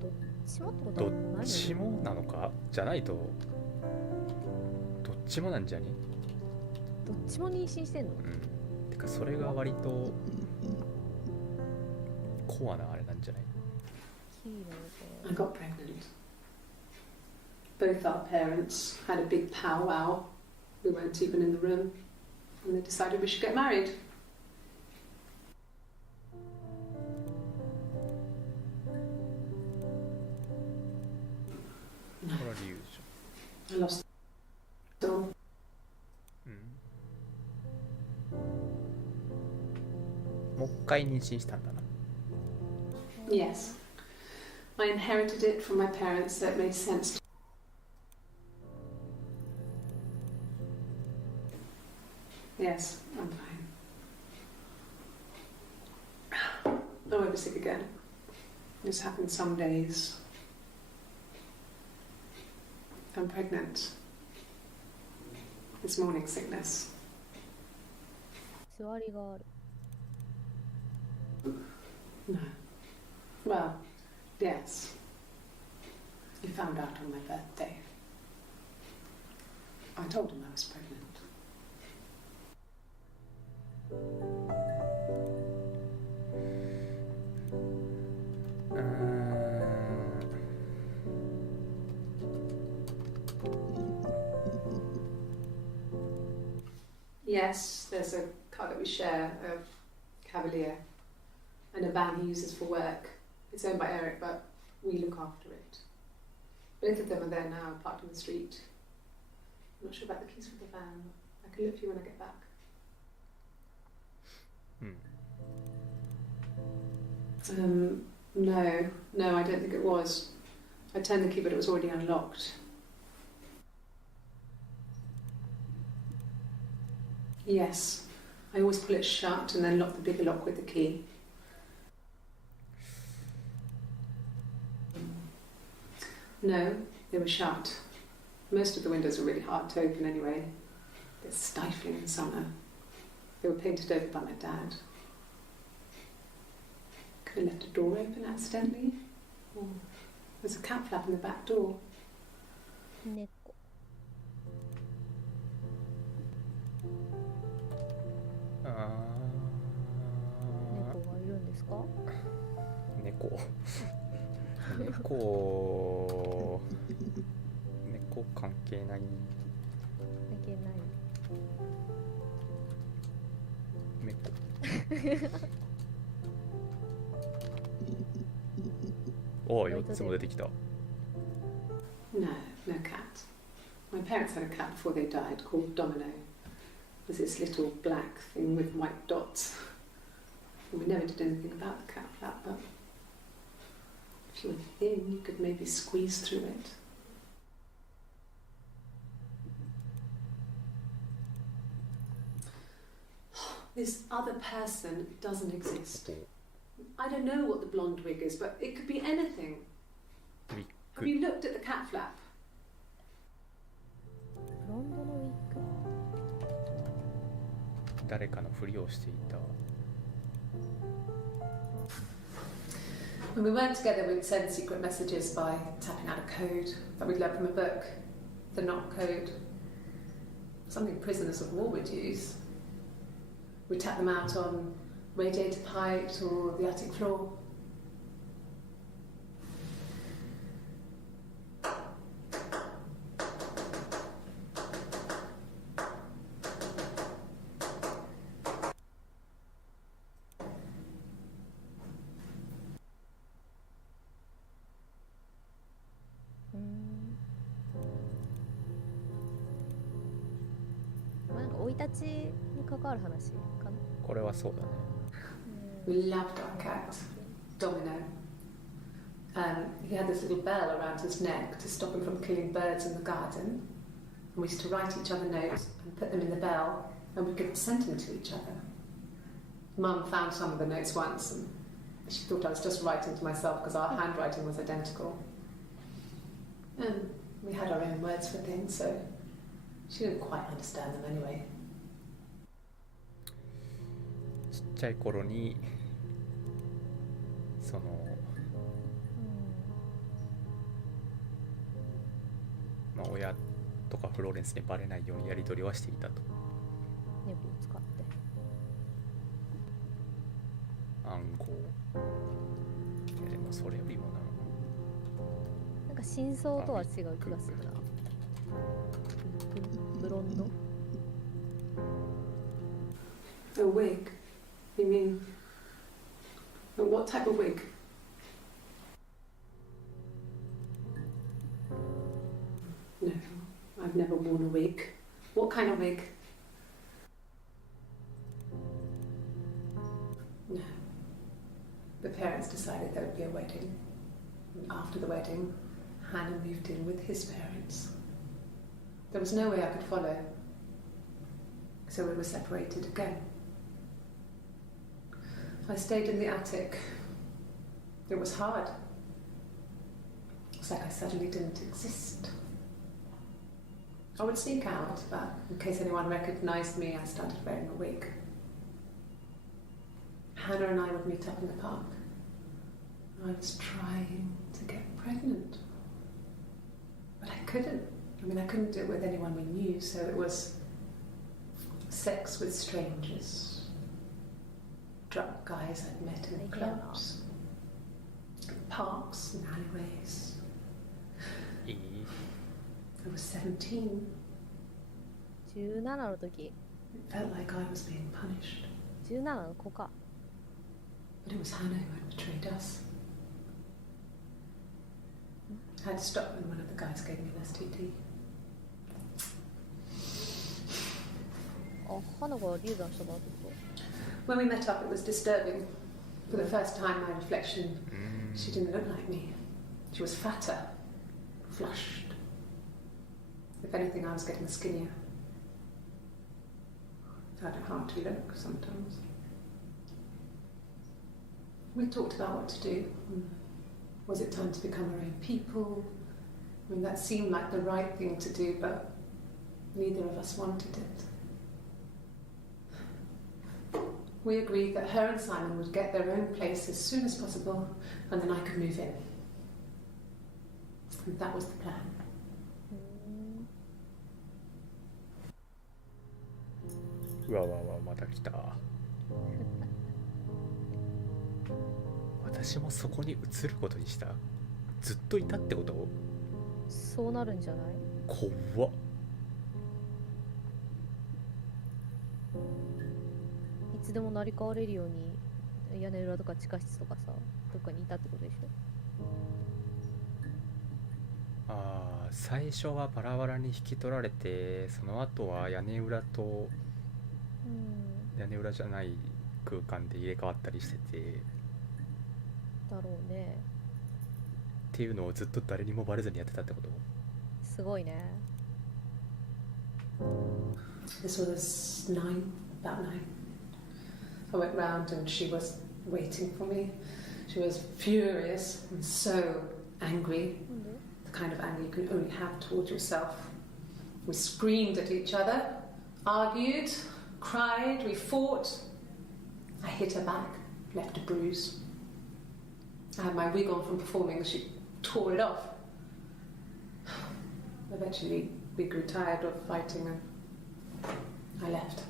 どっちもってことは何？どっちもなのかじゃないとどっちもなんじゃに？どっちも妊娠してんの？てかそれが割とコアなあれなんじゃない？ I got pregnant. Both our parents had a big powwow. We weren't even in the room. And they decided we should get married. No. I lost the door. Yes. I inherited it from my parents, so it made sense. Yes, I'm fine. I won't be sick again. This happens some days. I'm pregnant. It's morning sickness. 座りがある。 No. Well, yes. He found out on my birthday. I told him I was pregnant. Yes, there's a car that we share, a Cavalier, and a van he uses for work. It's owned by Eric, but we look after it. Both of them are there now, parked in the street. I'm not sure about the keys for the van. I can look for you when I get back. No, I don't think it was. I turned the key, but it was already unlocked. Yes, I always pull it shut and then lock the bigger lock with the key. No, they were shut. Most of the windows are really hard to open anyway. They're stifling in summer. They were painted over by my dad. Could have left a door open accidentally. Or there's a cat flap in the back door. 猫。猫がいるんですか？猫関係ない。関係ない。猫。おお、4つも出てきた。No cat. My parents had a cat before they died called Domino. It was this little black thing with white dots. And we never did anything about the cat flap, but if you were thin, you could maybe squeeze through it. This other person doesn't exist. I don't know what the blonde wig is, but it could be anything. Have you looked at the cat flap? ブロンドのウィッグ。誰かのふりをしていた。When we weren't together, we'd send secret messages by tapping out a code that we'd learned from a book. The knock code. Something prisoners of war would use. We'd tap them out on radiator pipes or the attic floor.これはそうだね。We loved our cat, Domino. He had this little bell around his neck to stop him from killing birds in the garden. And we used to write each other notes and put them in the bell, and we could send them to each other. Mum found some of the notes once, and she thought I was just writing to myself because our handwriting was identical. And we had our own words for things, so she didn't quite understand them anyway. ちっちゃい頃にその、まあ、親とかフローレンスにバレないようにやり取りはしていたと。猫を使って暗号。でもそれよりもなんか真相とは違う気がするな。ブロンド。A wig? You mean? But what type of wig? No, I've never worn a wig. What kind of wig? No. The parents decided there would be a wedding. And after the wedding, Hannah moved in with his parents. There was no way I could follow. So we were separated again. I stayed in the attic. It was hard. It's like I suddenly didn't exist. I would sneak out, but in case anyone recognised me, I started wearing a wig. Hannah and I would meet up in the park. I was trying to get pregnant. But I couldn't. I mean, I couldn't do it with anyone we knew, so it was sex with strangers. Drunk guys I'd met in clubs, parks and alleyways. I was 17. 17の時。 It felt like I was being punished. 17の子か。 But it was Hannah who had betrayed us. I had to stop when one of the guys gave me an STD. あ、花が流産したのってこ When we met up, it was disturbing. For the first time, my reflection, she didn't look like me. She was fatter, flushed. If anything, I was getting skinnier. I had a hard to look sometimes. We talked about what to do. Was it time to become our own people? I mean, that seemed like the right thing to do, but neither of us wanted it. We agreed that her and Simon would get their own place as soon as possible, and then I could move in. And that was the plan. うわうわうわ、また来た。私もそこに移ることにした。ずっといたってこと？そうなるんじゃない？怖っ。いつでも成り代われるように屋根裏とか地下室とかさ、どっかにいたってことでしょ？ああ、最初はバラバラに引き取られて、その後は屋根裏と屋根裏じゃない空間で入れ替わったりしてて、だろうね。っていうのをずっと誰にもバレずにやってたってこと？すごいね。This was about 9. I went round and she was waiting for me. She was furious and so angry, the kind of anger you can only have towards yourself. We screamed at each other, argued, cried, we fought. I hit her back, left a bruise. I had my wig on from performing and she tore it off. Eventually we grew tired of fighting and I left.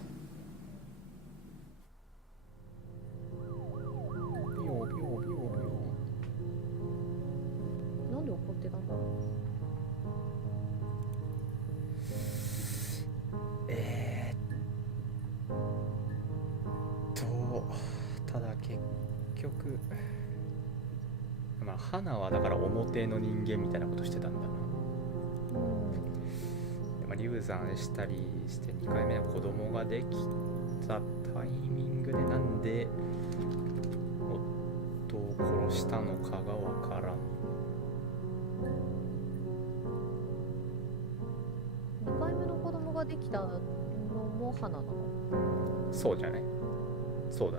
ビヨビヨビヨビヨ。なんで怒ってたんだろう。ただ結局、まあ花はだから表の人間みたいなことしてたんだな。で、まあ、流産したりして2回目の子供ができたタイミングでなんで夫を殺したのかがわからん。2回目の子供ができたのも花なの？そうじゃない？そうだ。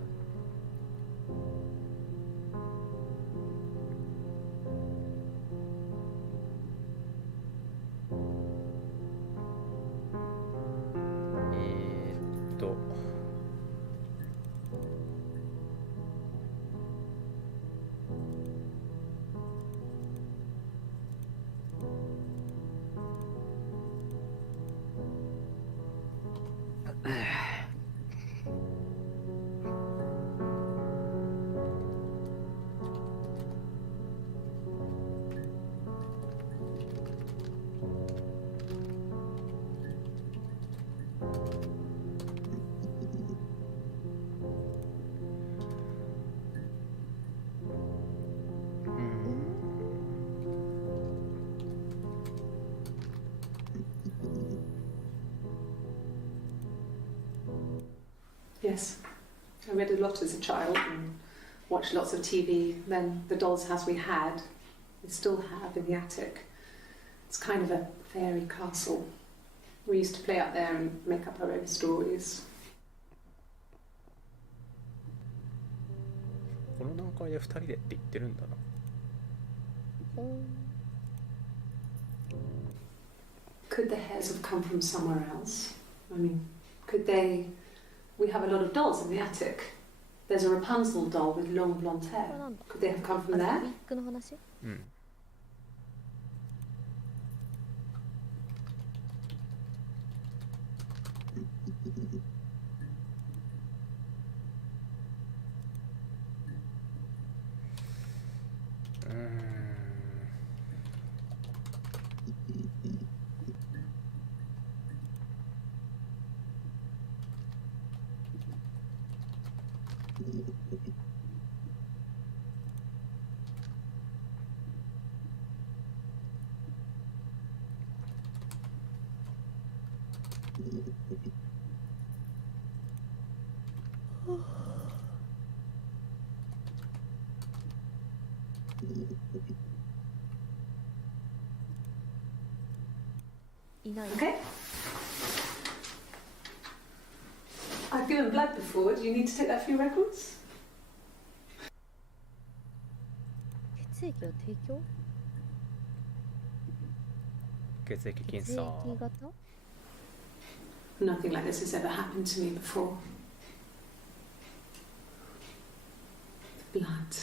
Yes, I read a lot as a child and watched lots of TV. Then the doll's house we had, we still have in the attic. It's kind of a fairy castle. We used to play up there and make up our own stories. この段階で2人でって言ってるんだな。Could the hairs have come from somewhere else? I mean, could they... We have a lot of dolls in the attic. There's a Rapunzel doll with long blonde hair. Could they have come from there? ウィッグの話？うん。いない。Okay. I've given blood before. Do you need to take that for your records? 血液を提供？血液検血査。液型 Nothing like this has ever happened to me before. The blood.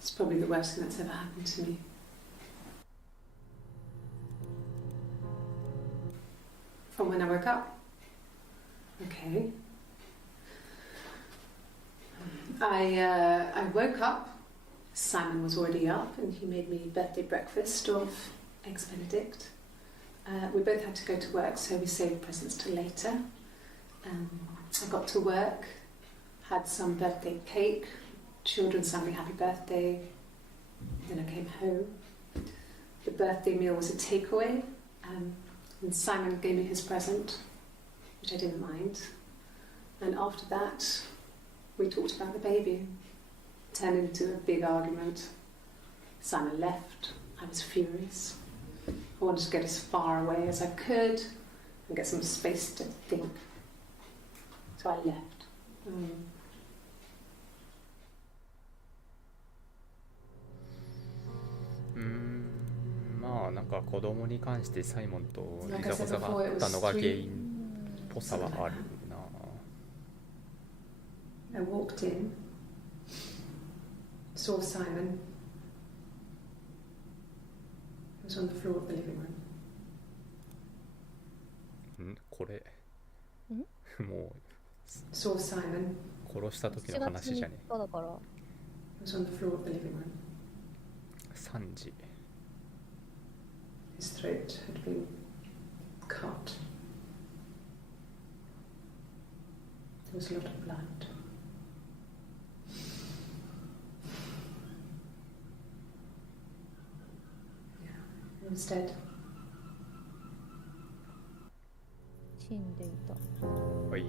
It's probably the worst thing that's ever happened to me. From when I woke up. Okay. I woke up. Simon was already up and he made me birthday breakfast of eggs Benedict. We both had to go to work, so we saved presents till later. I got to work, had some birthday cake, children sang me happy birthday, then I came home. The birthday meal was a takeaway, and Simon gave me his present, which I didn't mind. And after that, we talked about the baby. It turned into a big argument. Simon left. I was furious. I wanted to get as far away as I could and get some space to think. So I left.まあなんか子供に関してサイモンといざこざがあったのが原因っぽさはあるな。I walked in, saw Simon. He was on the floor of the living room. これもう Saw Simon. 殺した時の話じゃねえ。だから。He was on the floor of the living room. 3時。His throat had been cut. There was a lot of blood. Yeah, he was dead. 死んでいた。はい。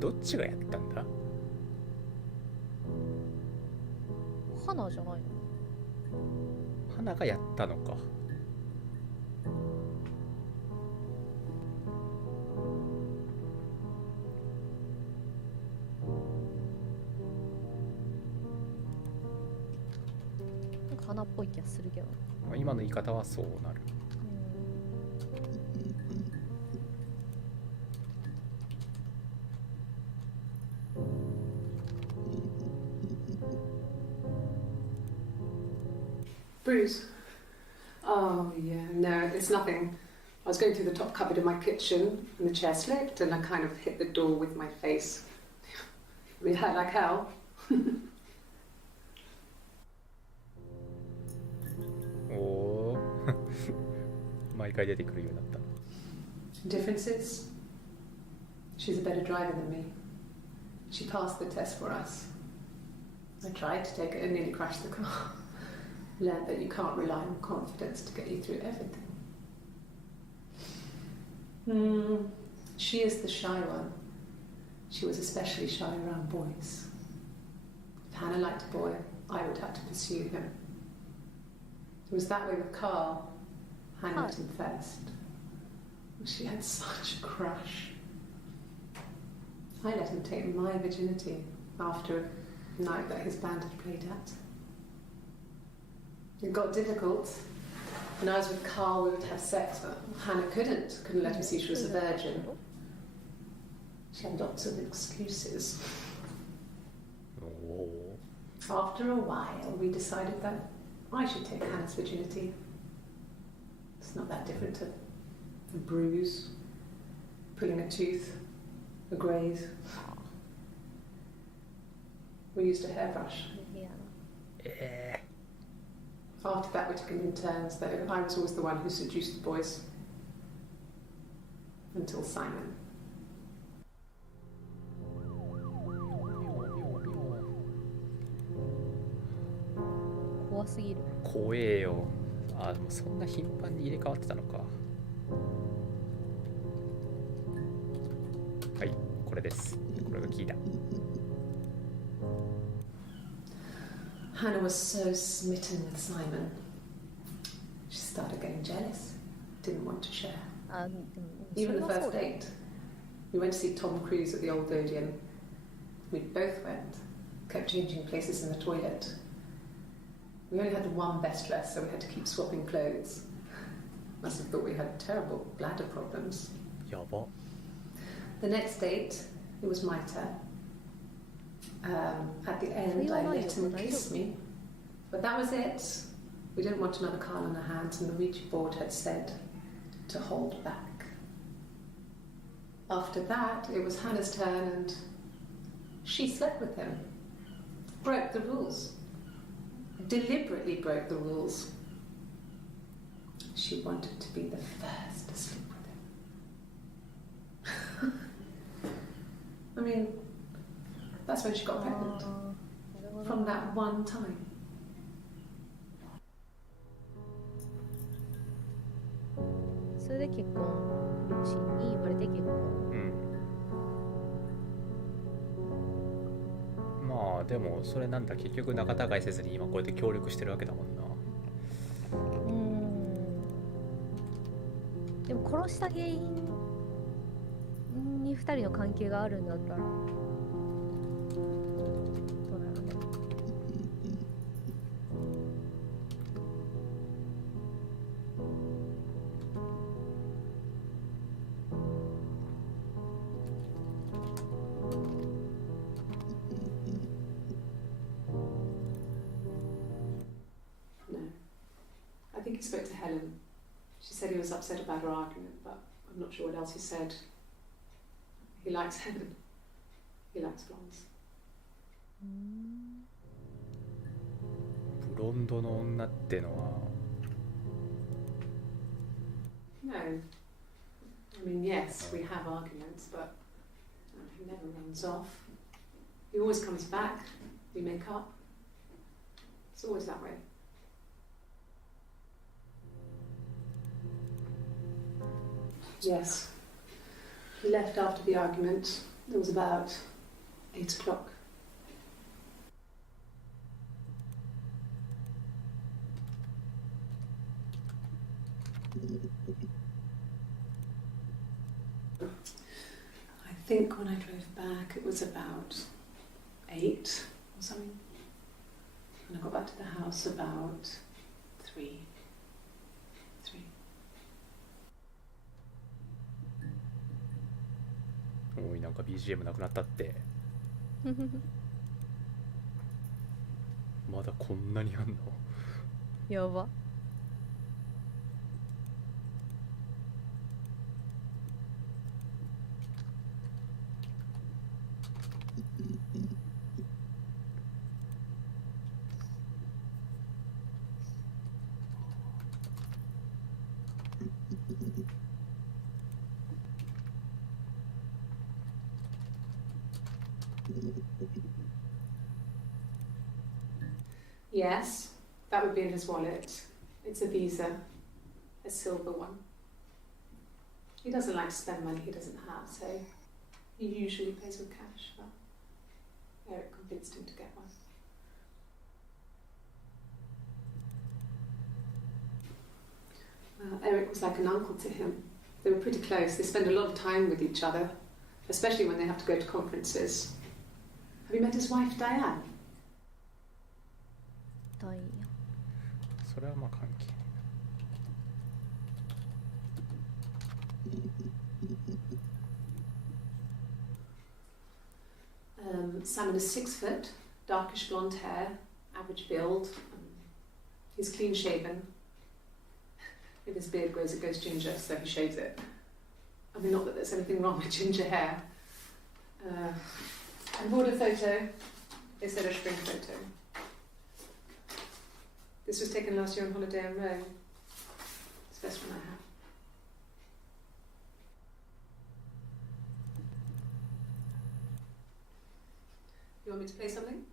どっちがやったんだ？花じゃないの？花がやったのか。なんか花っぽい気がするけど。今の言い方はそうなる。Bruise? Oh, yeah, no, it's nothing. I was going through the top cupboard in my kitchen and the chair slipped and I kind of hit the door with my face. I mean, it hurt like hell. おー毎回出てくるようになった。Differences? She's a better driver than me. She passed the test for us. I tried to take it and nearly crashed the car. Learned that you can't rely on confidence to get you through everything. She is the shy one. She was especially shy around boys. If Hannah liked a boy, I would have to pursue him. It was that way with Carl. Hannah met him first. She had such a crush. I let him take my virginity after a night that his band had played at. It got difficult. When I was with Carl, we would have sex, but Hannah couldn't let him see she was a virgin. She had lots of excuses. Oh. After a while, we decided that I should take Hannah's virginity. It's not that different to a bruise, pulling a tooth, a graze. We used a hairbrush. Yeah. After that, we took it in turns, though. I was always the one who seduced the boys. Until Simon. 怖すぎる。怖えよ。あ、でもそんな頻繁に入れ替わってたのか。はい、これです。これが効いた。Hannah was so smitten with Simon. She started getting jealous. Didn't want to share. Even the first date. We went to see Tom Cruise at the Old Odeon. We both went, kept changing places in the toilet. We only had one best dress, so we had to keep swapping clothes. Must have thought we had terrible bladder problems. Yaba. The next date, it was my turn. At the end, I let him kiss me. But that was it. We didn't want another card on our hands, and the Ouija board had said to hold back. After that, it was Hannah's turn, and she slept with him. Broke the rules. Deliberately broke the rules. She wanted to be the first to sleep with him. I mean, that's when she got pregnant. From that one time. それで結婚、両親に言われて結婚。うん。まあでもそれなんだ、結局仲違いせずに今こうやって協力してるわけだもんな。でも殺した原因に2人の関係があるんだったらどうなるね。No. I think he spoke to Helen. She said he was upset about her argument, but I'm not sure what else he said. He likes Helen. He likes blondes. ブロンドの女ってのは No. I mean, yes, we have arguments, but he never runs off. He always comes back. We make up. It's always that way. Yes. He left after the argument. It was about 8 o'clock. I think when I drove back it was about 8 or something. And I got back to the house about 3. おい、なんか BGM なくなったってまだこんなにあんのやば。Yes, that would be in his wallet. It's a Visa, a silver one. He doesn't like to spend money he doesn't have, so he usually pays with cash, but Eric convinced him to get one. Eric was like an uncle to him. They were pretty close. They spend a lot of time with each other, especially when they have to go to conferences. Have you met his wife, Diane? ダイヤ。それはまあ関係ないな。Simon is 6 foot, darkish blonde hair, average build. He's clean shaven. If his beard grows, it goes ginger, so he shaves it. I mean, not that there's anything wrong with ginger hair. I bought a photo instead of spring photo. This was taken last year on holiday in Rome. It's the best one I have. You want me to play something?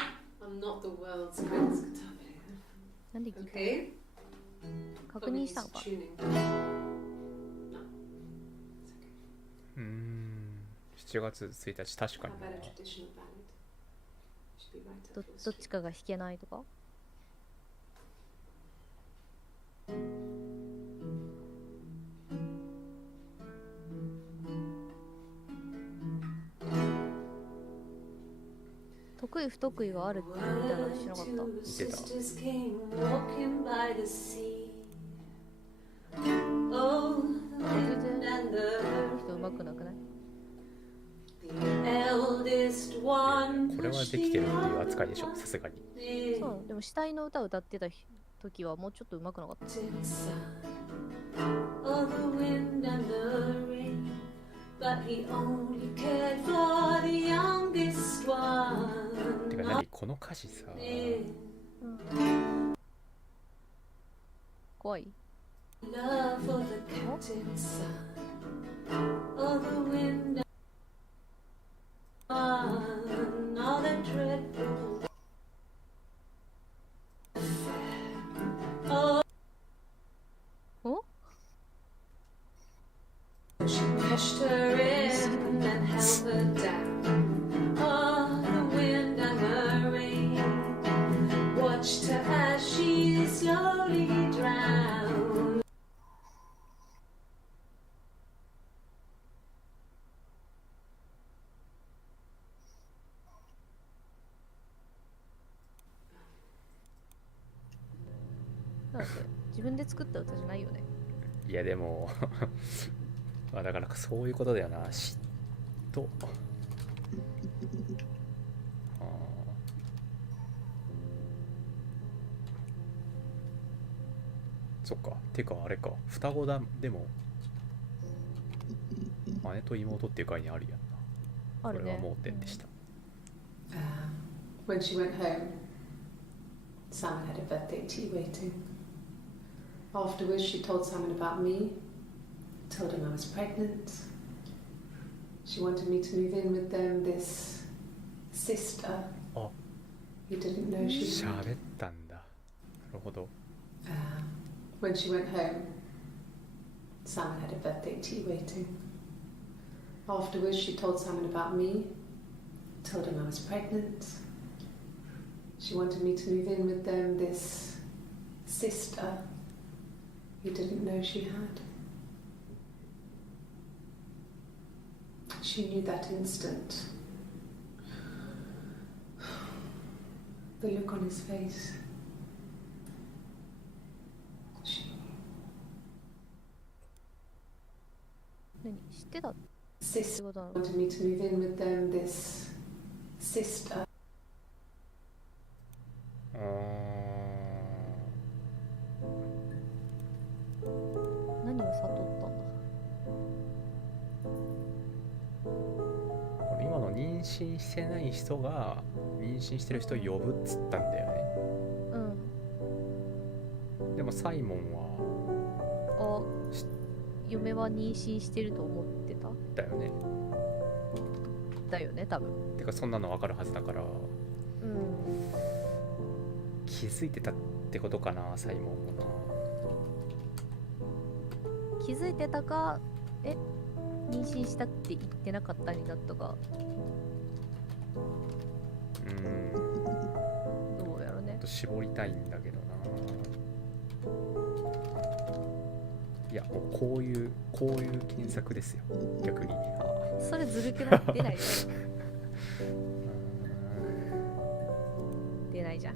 I'm not the world's greatest guitar player. なんでギター Okay. 確認したのか。 Tuning. No. It's okay. 7月1日確かに How な about a traditional ballad? Should be right up ど your っ street. ちかが弾けないとか。得意不得意があるって言ったら知らなかった。言ってた。全然人うまくなくない？これはできてるっていう扱いでしょ、さすがに。そう、でも死体の歌歌ってた時はもうちょっとうまくなかった。てか何この歌詞さ、怖い。おShe pushed her in and held her down. Oh, the wind and the rain watched her as she slowly drowned. だって自分で作った歌じゃないよね。いやでもまあだからそういうことだよな。嫉妬。そっか。てかあれか、双子だでも姉と妹っていう概念あるやんな。あるね。これは盲点でした。When she went home, Simon had a birthday tea waiting. Afterwards, she told Simon about me, told him I was pregnant. She wanted me to move in with them, this sister. Oh. He didn't know she was. 喋ったんだ。なるほど。When she went home, Simon had a birthday tea waiting. Afterwards, she told Simon about me, told him I was pregnant. She wanted me to move in with them, this sister. He didn't know she had. She knew that instant. The look on his face. She knew. 何知ってたって Sister ことなの？ wanted me to move in with them, this sister. 何を悟ったんだ？これ今の妊娠してない人が妊娠してる人を呼ぶっつったんだよね。うん。でもサイモンは嫁は妊娠してると思ってた？だよね。だよね、多分。てかそんなの分かるはずだから、うん。気づいてたってことかな、サイモンもな。気づいてたか、妊娠したって言ってなかったになったか。どうやろね。絞りたいんだけどな。いやもうこういう検索ですよ、逆に。それずるくなってないよ。出ないじゃん。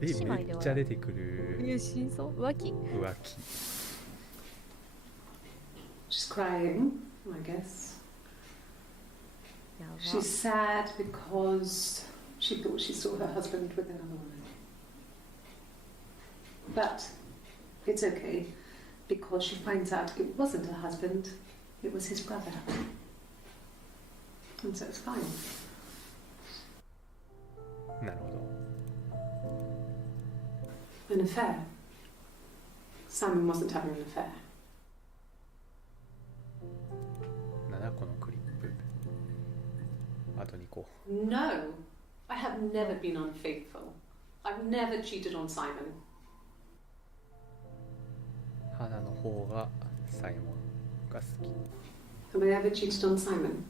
めっちゃ出てくる。真相？浮気？浮気。She's crying, I guess. She's sad because she thought she saw her husband with another woman. But it's okay, because she finds out it wasn't her husband, it was his brother. And so it's fine. なるほど。An affair. Simon wasn't having an affair. 7個のクリップ。あと2個。No, I have never been unfaithful. I've never cheated on Simon. 花の方がサイモンが好き。Have I ever cheated on Simon?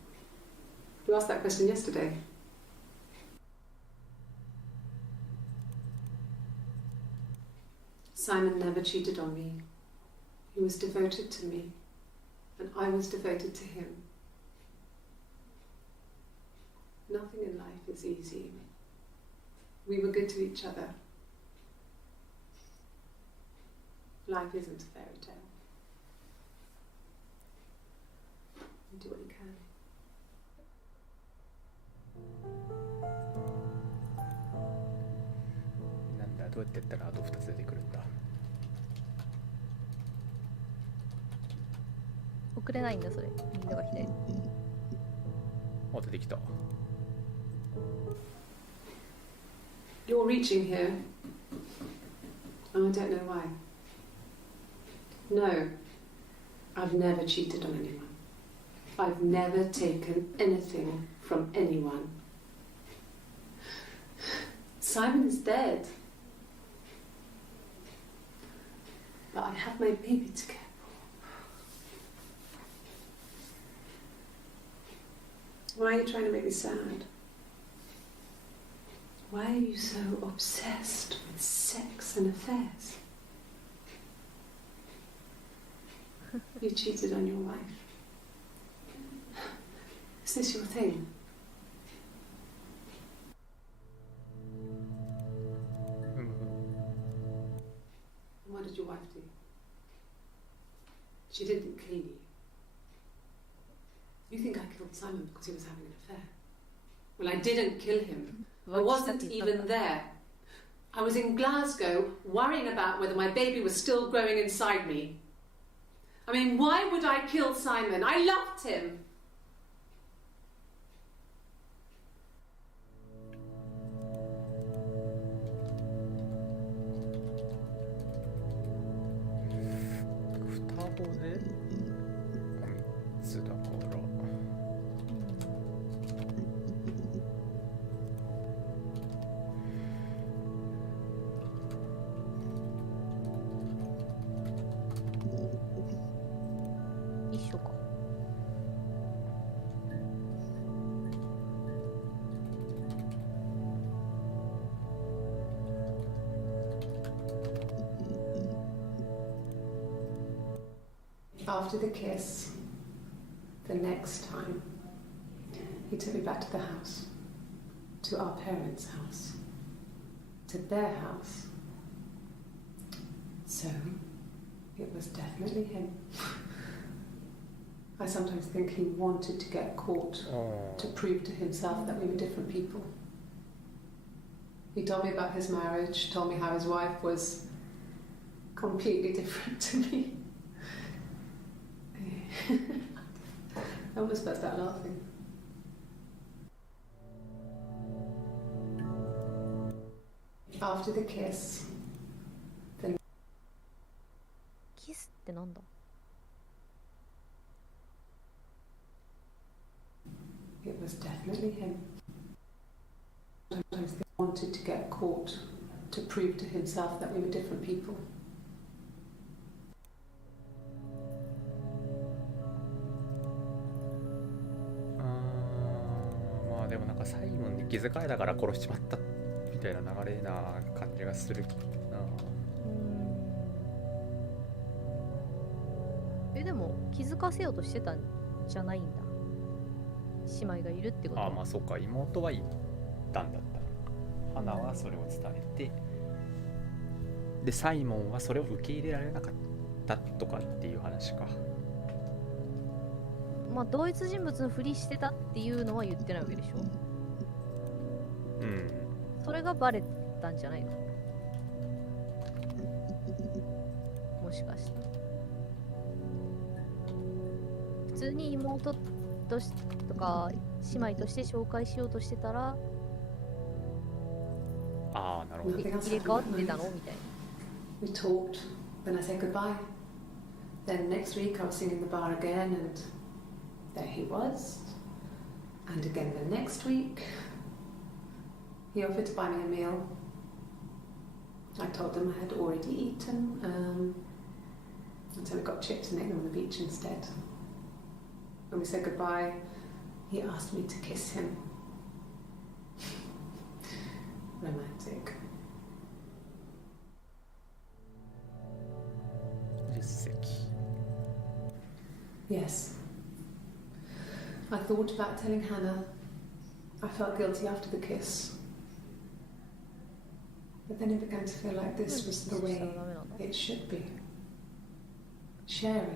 You asked that question yesterday. Simon never cheated on me. He was devoted to me, and I was devoted to him. Nothing in life is easy. We were good to each other. Life isn't a fairy tale. You do what you can. なんだ、どうやってやったらあと2つ出てくるんだ。送れないんだそれ。右とか左。あ、出てきた。You're reaching here. And I don't know why. No, I've never cheated on anyone. I've never taken anything from anyone. Simon is dead. But I have my baby to care for. Why are you trying to make me sad? Why are you so obsessed with sex and affairs? You cheated on your wife. Is this your thing? What did your wife do? She didn't kill you. You think I killed Simon because he was having an affair? Well, I didn't kill him. I wasn't even there. I was in Glasgow worrying about whether my baby was still growing inside me. I mean, why would I kill Simon? I loved him. After the kiss, the next time, he took me back to the house, to our parents' house, to their house. So, it was definitely him. I sometimes think he wanted to get caught to prove to himself that we were different people. He told me about his marriage, told me how his wife was completely different to me. I almost burst out laughing. After the kiss, the kiss ってなんだ? It was definitely him. Sometimes he wanted to get caught to prove to himself that we were different people. でもなんかサイモンに気遣いだから殺しちまったみたいな流れな感じがするな。でも気づかせようとしてたんじゃないんだ。姉妹がいるってことは。あ、まあそうか、妹は言ったんだった。花はそれを伝えて、でサイモンはそれを受け入れられなかったとかっていう話か。まあ同一人物のふりしてたっていうのは言ってないわけでしょ。うん。それがバレたんじゃないの？もしかして。普通に妹とか姉妹として紹介しようとしてたら、ああ、なるほど。入れ替わってたのみたいな。We talked, then I said goodbye. Then next week I was singing the bar again and there he was. And again the next week, he offered to buy me a meal. I told him I had already eaten, and so we got chips and ate them on the beach instead. When we said goodbye, he asked me to kiss him. Romantic. 実績. Yes. I thought about telling Hannah, I felt guilty after the kiss. But then it began to feel like this was the way it should be. Share it.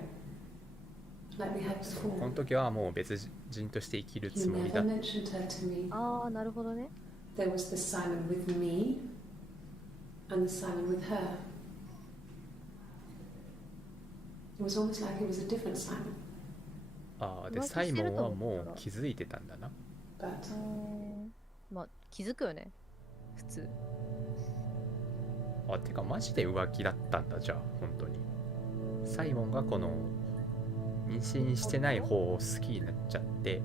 Like we had こ before. の時はもう別人として生きる You つもりだ never mentioned her to me. ああ、なるほどね。 There was the Simon with me and the Simon with her. It was almost like it was a different Simon. ああ、でサイモンはもう気づいてたんだな。 But まあ気づくよね、普通。あ、てかマジで浮気だったんだ。じゃあ本当にサイモンがこの妊娠してない方を好きになっちゃって、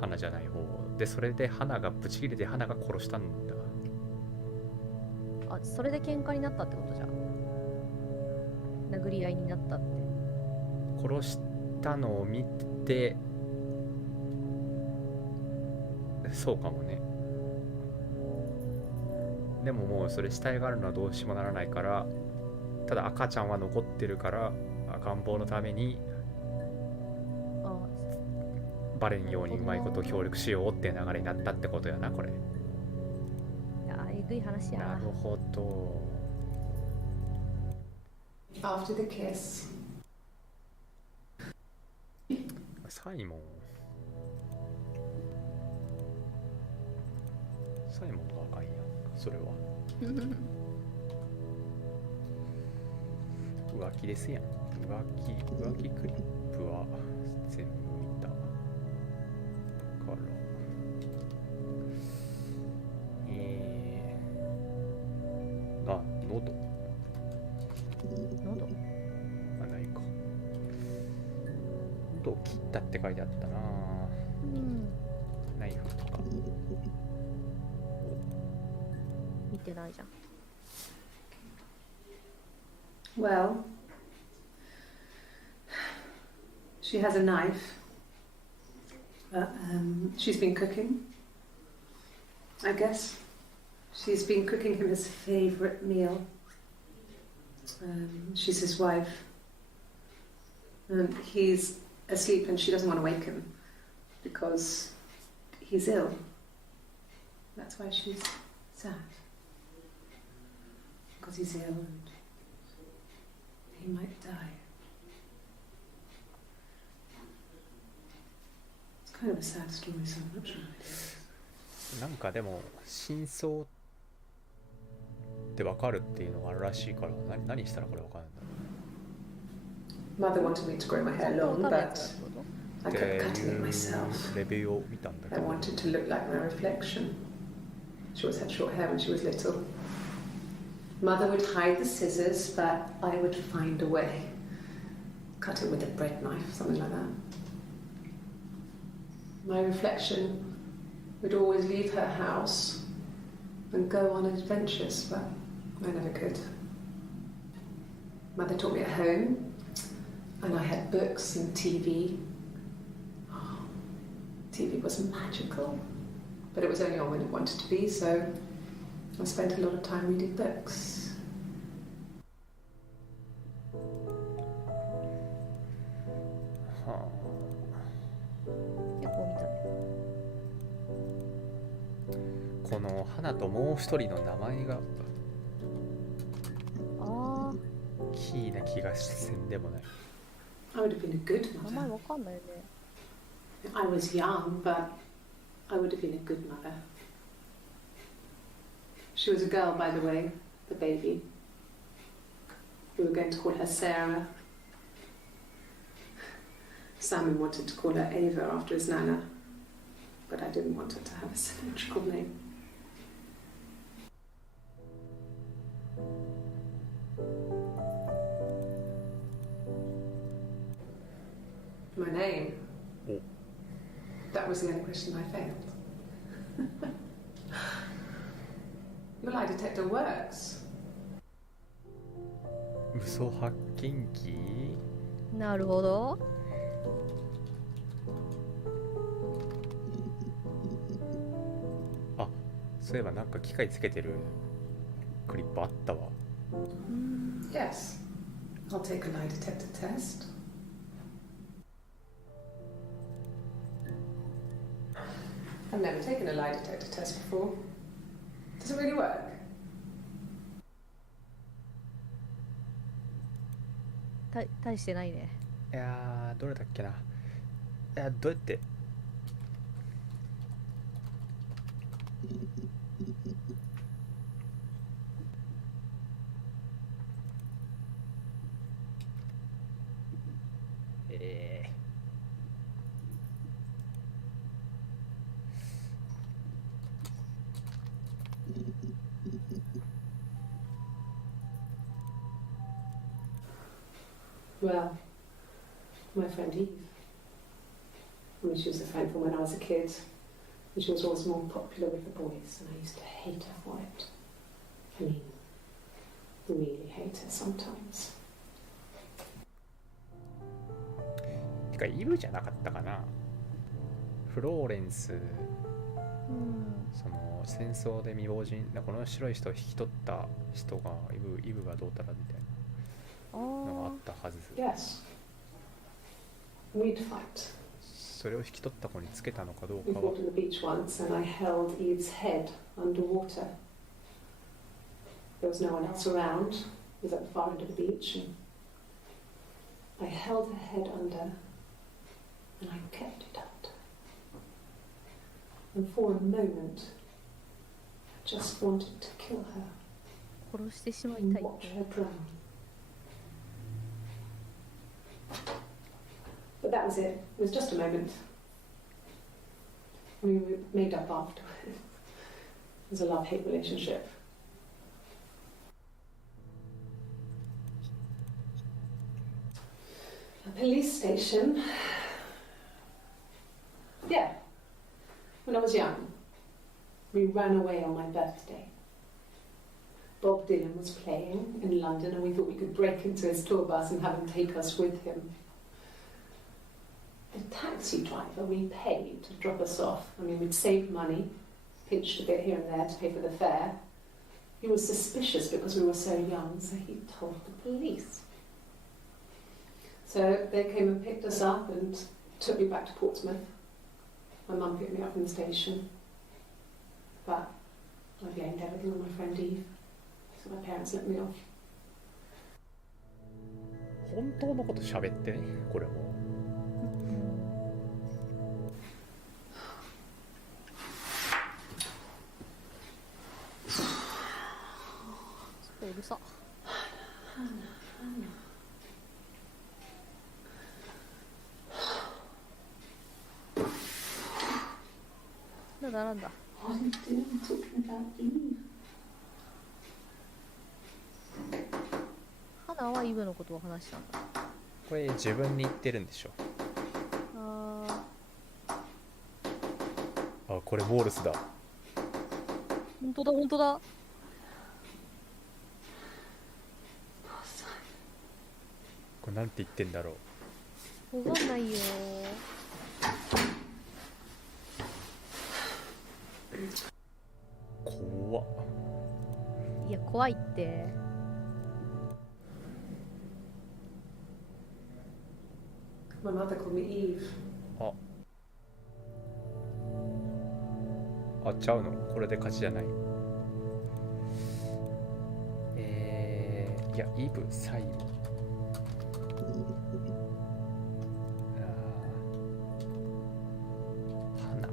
花じゃない方で、それで花がブチ切れて花が殺したんだ。あ、それで喧嘩になったってことじゃん。殴り合いになったって。殺したのを見て、そうかもね。でももうそれ死体があるのはどうしようもならないから、ただ赤ちゃんは残ってるから赤ん坊のためにバレんようにうまいこと協力しようっていう流れになったってことやな、これ。いや、えぐい話やな。なるほど。 after the kiss, サイモンが赤いやん、それは浮気ですやん。浮気クリップは全部見たから、喉あ、ないか。喉を切ったって書いてあったな。ナイフとか見てないじゃん。 well, she has a knife. She's been cooking, I guess. She's been cooking him his favourite meal. She's his wife. He's asleep and she doesn't want to wake him because he's ill. That's why she's sad. Because he's ill and he might die. It's kind of a sad story, so I'm not sure it is. なんかでも真相ってわかるっていうのがあるらしいから、何したらこれわかるんだろう。 Mother wanted me to grow my hair long, but I kept cutting it myself. レビューを見たんだけ I ど、 wanted to look like my reflection. She always had short hair when she was little. Mother would hide the scissors, but I would find a way. Cut it with a bread knife, something like that. My reflection would always leave her house and go on adventures, but I never could. Mother taught me at home, and I had books and TV. TV was magical, but it was only on when it wanted to be, so I spent a lot of time reading books. は結構見たね。あ、この花ともう一人の名前があキーな気がせんでもない。 I would have been a good あ、名前 mother. わかんないよね。I was young, but I would have been a good mother. She was a girl, by the way, the baby. We were going to call her Sarah. Simon wanted to call her Ava after his nana, but I didn't want her to have a symmetrical name. My name? Oh. That was the only question I failed. Your lie detector works. 嘘発見器。なるほど。あ、そういえばなんか機械つけてるクリップあったわ。Yes. I'll take a lie detector test. I've never taken a lie detector test before. Does it really work? 大してないね。いやー、どれだっけな。いや、どうやって。Well, my friend Eve. I mean, she was a friend from when I was a kid. And she was always more popular with the boys, and I used to hate her for it. I mean, really hate her sometimes. てか、イブじゃなかったかな。フローレンス、その戦争で未亡人、この白い人を引き取った人がイブがどうたらみたいなのがあったはず。Yes. We'd fight. それを引き取った子につけたのかどう We かは。 fought on the beach once, and I held Eve's head underwater. There was no one else around. It was at the far end of the beach, and I held her head under, and I kept it out. And for a moment, I just wanted to kill her 殺してしまい and たい。 watch her drown. But that was it. It was just a moment. We made up after. It was a love-hate relationship. A police station. Yeah. When I was young, we ran away on my birthday. Bob Dylan was playing in London, and we thought we could break into his tour bus and have him take us with him. The taxi driver we paid to drop us off, I mean, we'd saved money, pinched a bit here and there to pay for the fare. He was suspicious because we were so young, so he told the police. So they came and picked us up and took me back to Portsmouth. My mum picked me up from the station. But I blamed everything on my friend Eve, so my parents let me off. 本当のこと喋ってね、これも。うるさ。なんだなんだ。花はイブのことを話したんだ。これ自分に言ってるんでしょ。あ、これウォールスだ。本当だ本当だ。これなんて言ってんだろう。わかんないよ。怖っ。いや怖いって。My mother called me Eve. あ、ちゃうの。これで勝ちじゃない。いや、イブ、サイム。花。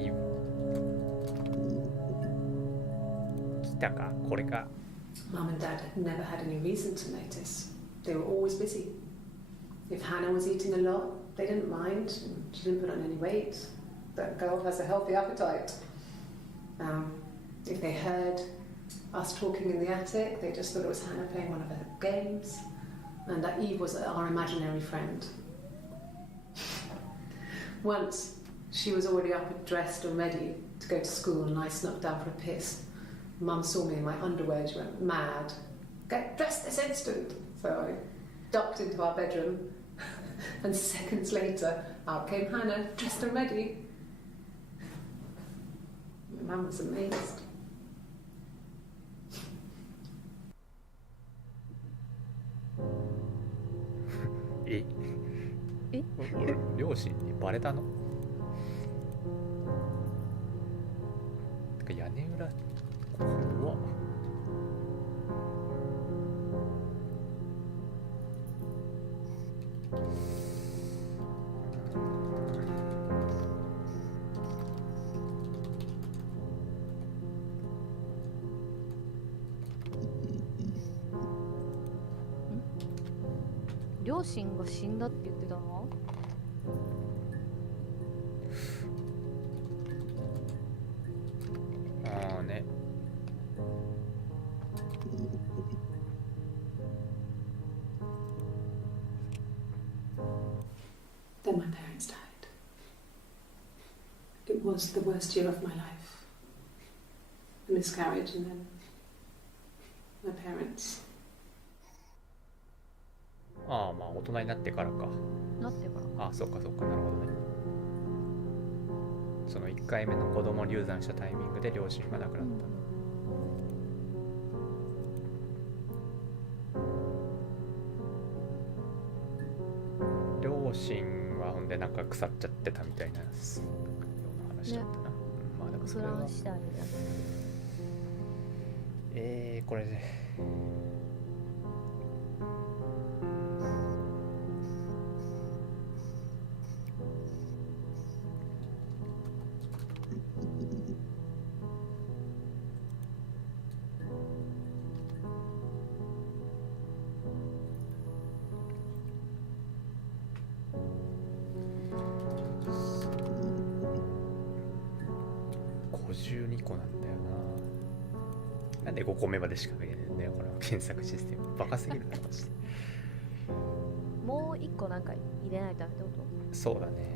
イブ。来たか、これか。Mum and Dad had never had any reason to notice. They were always busy. If Hannah was eating a lot, they didn't mind. She didn't put on any weight. That girl has a healthy appetite. If they heard us talking in the attic, they just thought it was Hannah playing one of her games, and that Eve was our imaginary friend. Once, she was already up and dressed and ready to go to school, and I snuck down for a piss. Mum saw me in my underwear and she went mad. Get dressed this instant! So I ducked into our bedroom, and seconds later, out came Hannah, dressed and ready. Mum was amazed. え、両親にバレたの？てか屋根裏怖っ。両親が死んだって言ってたの？ああね。Then my parents died. It was the worst year of my life. The miscarriage and then my parents. ああまあ大人になってからか。なってから。ああそっかそっか、なるほどね。その1回目の子供流産したタイミングで両親が亡くなった、両親はほんでなんか腐っちゃってたみたいなような話だったな、ね、まあでもそれはこれで52個なんだよな。なんで5個目までしか見れないんだよこの検索システム。バカすぎるなマジで。もう1個なんか入れないとダメってこと？そうだね。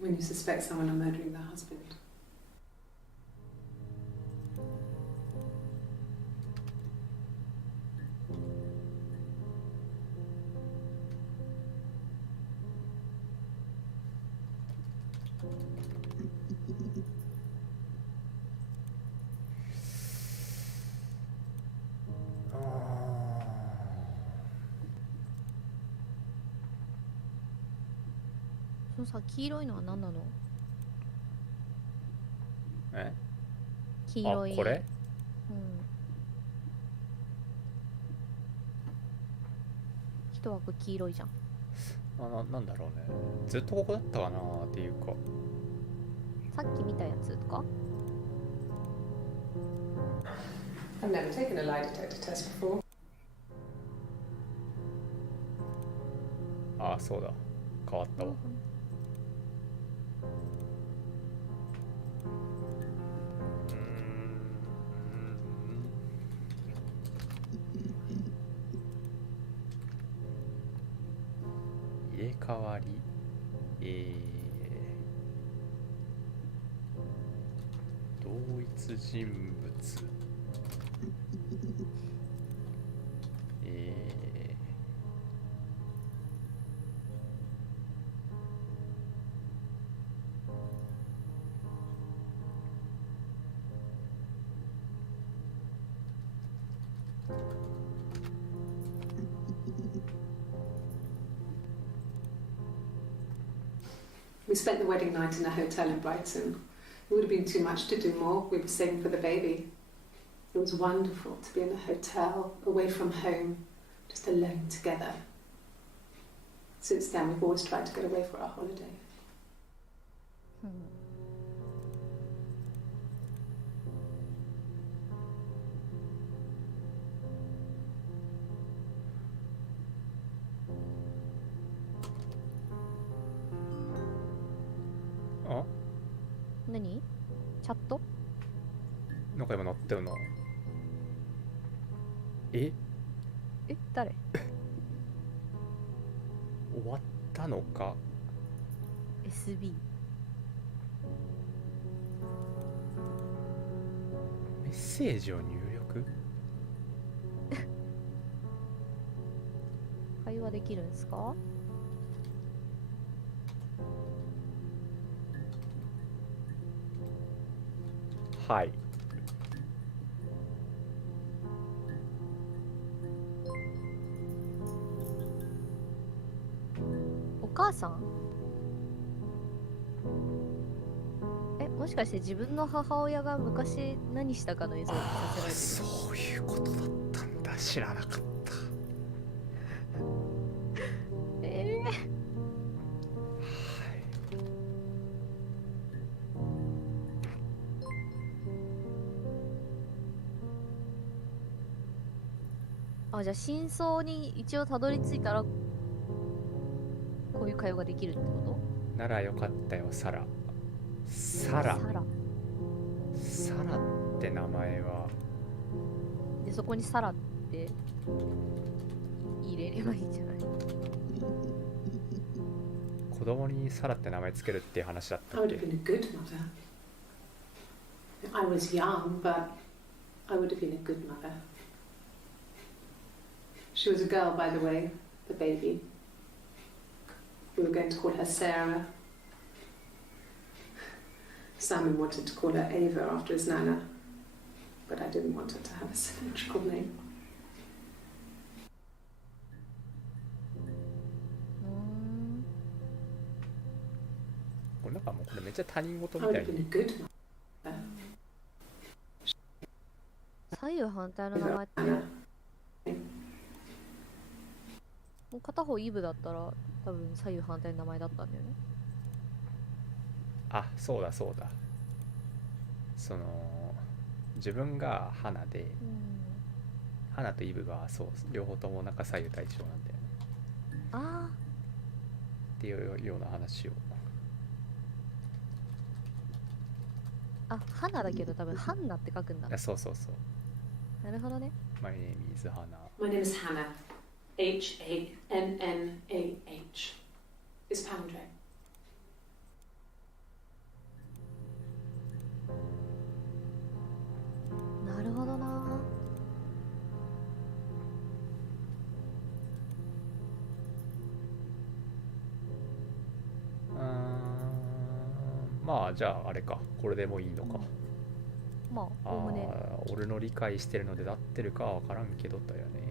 When you suspect someone of murdering their husband.そのさ、黄色いのは何なの？え？黄色い。あ、これ？うん。一枠黄色いじゃん。なんだろうね。ずっとここだったかなっていうか。さっき見たやつとか？ I've never taken a lie detector test before. ああ、そうだ。変わったわ。入れ替わり、同一人物、We spent the wedding night in a hotel in Brighton. It would have been too much to do more. We were saving for the baby. It was wonderful to be in a hotel, away from home, just alone together. Since then, we've always tried to get away for our holiday. あ、何？チャット？なんか今鳴ったよな。え、誰？終わったのか。 SB。メッセージを入力。会話できるんですか？はい。お母さん？もしかして自分の母親が昔何したかの映像にさせられてる？そういうことだったんだ。知らなかった。じゃあ真相に一応たどり着いたらこういう会話ができるってこと？ならよかったよ、サラ。サラって名前は。でそこにサラって入れればいいんじゃない？子供にサラって名前つけるっていう話だったっ I け？ would have been a good mother. I was young, but I would have been a good mother. She was a girl, by the way, the baby. We were going to call her Sarah. Simon wanted to call her Ava after his nana, but I didn't want her to have a symmetrical name. これなんかもうこれめっちゃ他人事 I み would たい have been に。 a good mother. 左右反対の名前って Anna. もう片方イブだったら多分左右反対の名前だったんだよね。あ、そうだそうだ。その自分が花で、花とイブがそう両方ともなんか左右対称なんだよね。あっていうような話を。あ、花だけど多分ハンナって書くんだ。そうそうそう。なるほどね。My name is Hannah. My name is Hannah. Hannah. It's Pandre. なるほどな。まあじゃああれか、これでもいいのか。まあおおむね。俺の理解してるので合ってるかは分からんけどだよね。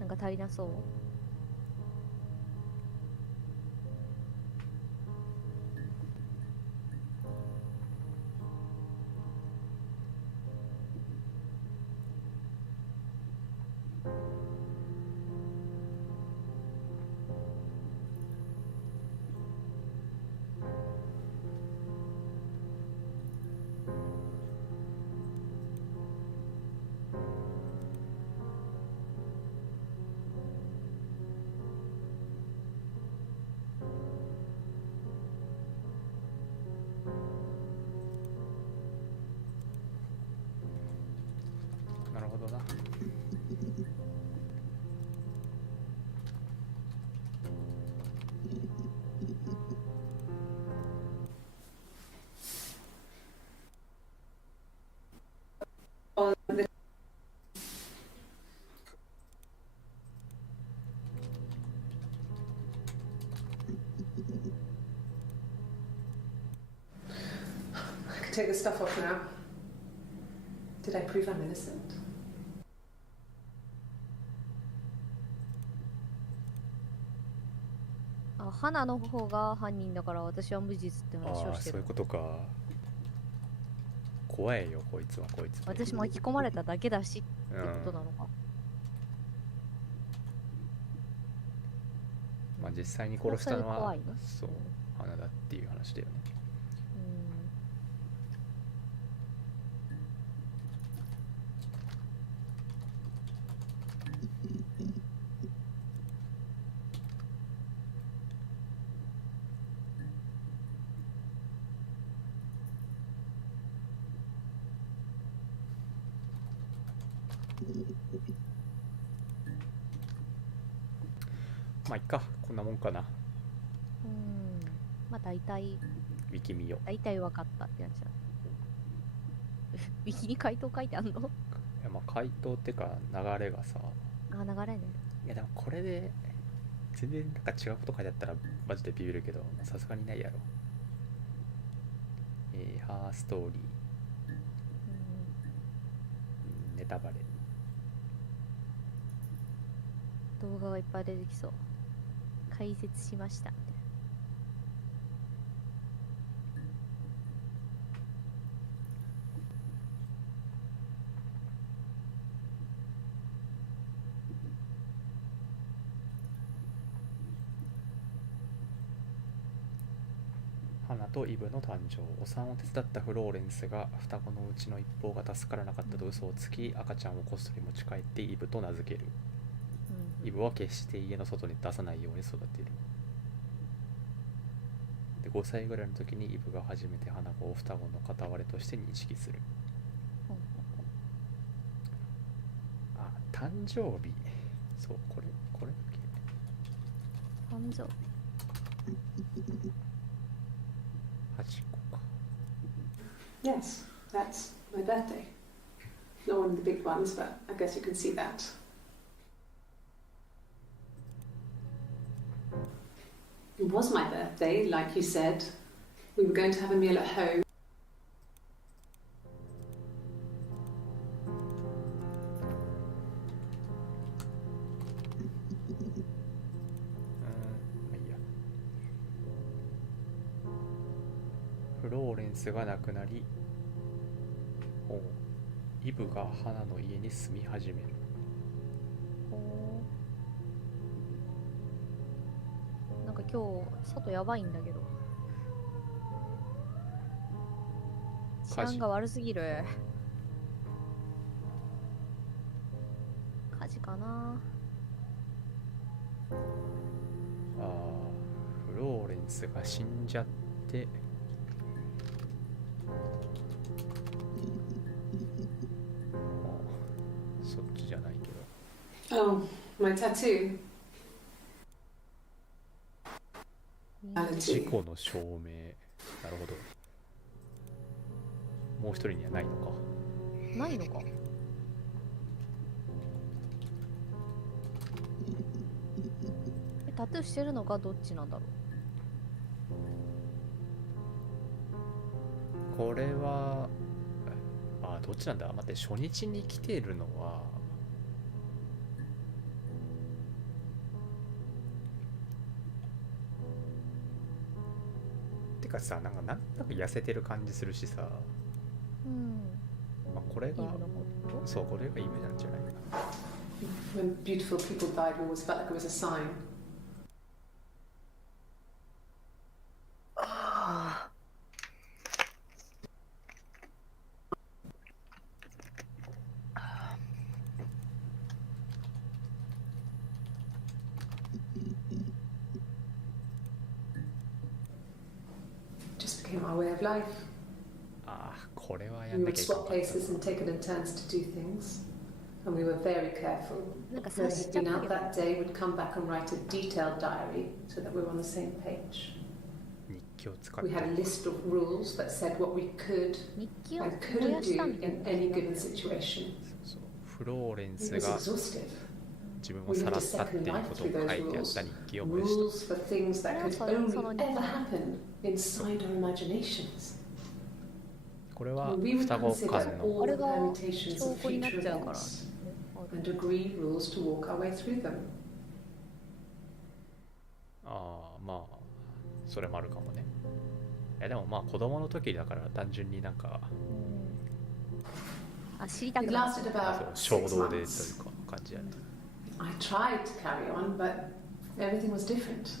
なんか足りなそう。なるほどな。I can take the stuff off now. Did I prove I'm innocent? 花の方が犯人だから私は無実って話をしてる。そういうことか。怖いよこいつはこいつで。私巻き込まれただけだしってことなのか。まあ実際に殺したのは怖いの？そう花だっていう話だよね。まあいっか、こんなもんかな。まあ大体ウィキ見よ。大体分かったってやつだ。ウィキに回答書いてあんの？いやまあ回答ってか流れがさ。あ、流れね。いやでもこれで全然なんか違うこと書いてあったらマジでビビるけど、さすがにないやろ。ハーストーリー、ネタバレ。動画がいっぱい出てきそう。解説しました。花とイブの誕生。お産を手伝ったフローレンスが双子のうちの一方が助からなかったと嘘をつき、赤ちゃんをこっそり持ち帰ってイブと名付ける。イブは決して家の外に出さないように育てる。で5歳ぐらいの時にイブが初めて花子を双子の片割れとして認識する。あ、誕生日。そう、これだけ。誕生日。8個か。 Yes, that's my birthday. Not one of the big ones, but I guess you can see that. It was my birthday, like you said. We were going to have a meal at home. まあいいや。フローレンスが亡くなり、イブが花の家に住み始める。なんか今日外やばいんだけど。治安が悪すぎる。火事かな。ああ、フローレンスが死んじゃって、そっちじゃないけど。 Oh, my tattoo. 事故の証明。なるほど。もう一人にはないのか。ないのか。タトゥーしてるのかどっちなんだろう。これはどっちなんだ。待って、初日に来てるのはてかさ、なんとなく痩せてる感じするしさ。まあこれがそう、これがイブなんじゃないかな。When beautiful people died, we always felt like it was a sign. Just became our way of life. これはや We んな would きゃいけな swap かったな。 places and take it in turns to do things. And we were very careful. Whoever had been out that day would come back and write a detailed diary so that we were on the same page. 日記を使っ We て had a list of rules that said what we could 日記を and 燃 couldn't やしたみ do たい in な。 any given situation. そうフローレン It ス was が exhaustive. 自分をさらったっていうことを書いてあった日記を燃やし Rules for things that could only ever happen inside our imaginations. た。これは We would 双子 consider 間の all the これが permutations 証 of 拠になっ future ちゃうから。 events and agree rules to walk our way through them. まあそれもあるかもね。でもまあ子供の時だから単純になんかあ、知りた It くなる。 lasted そう about 衝 6動でという months. か感じやね。 I tried to carry on, but everything was different.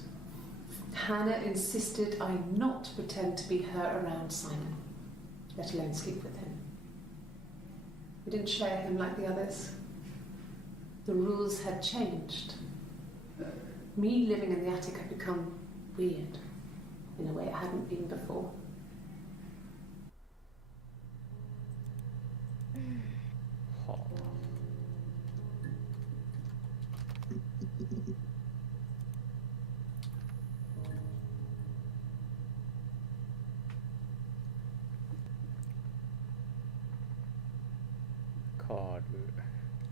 Hannah insisted I not pretend to be her around Simon, let alone sleep with him. We didn't share him like the others. The rules had changed. Me living in the attic had become weird in a way it hadn't been before. はあ。カール、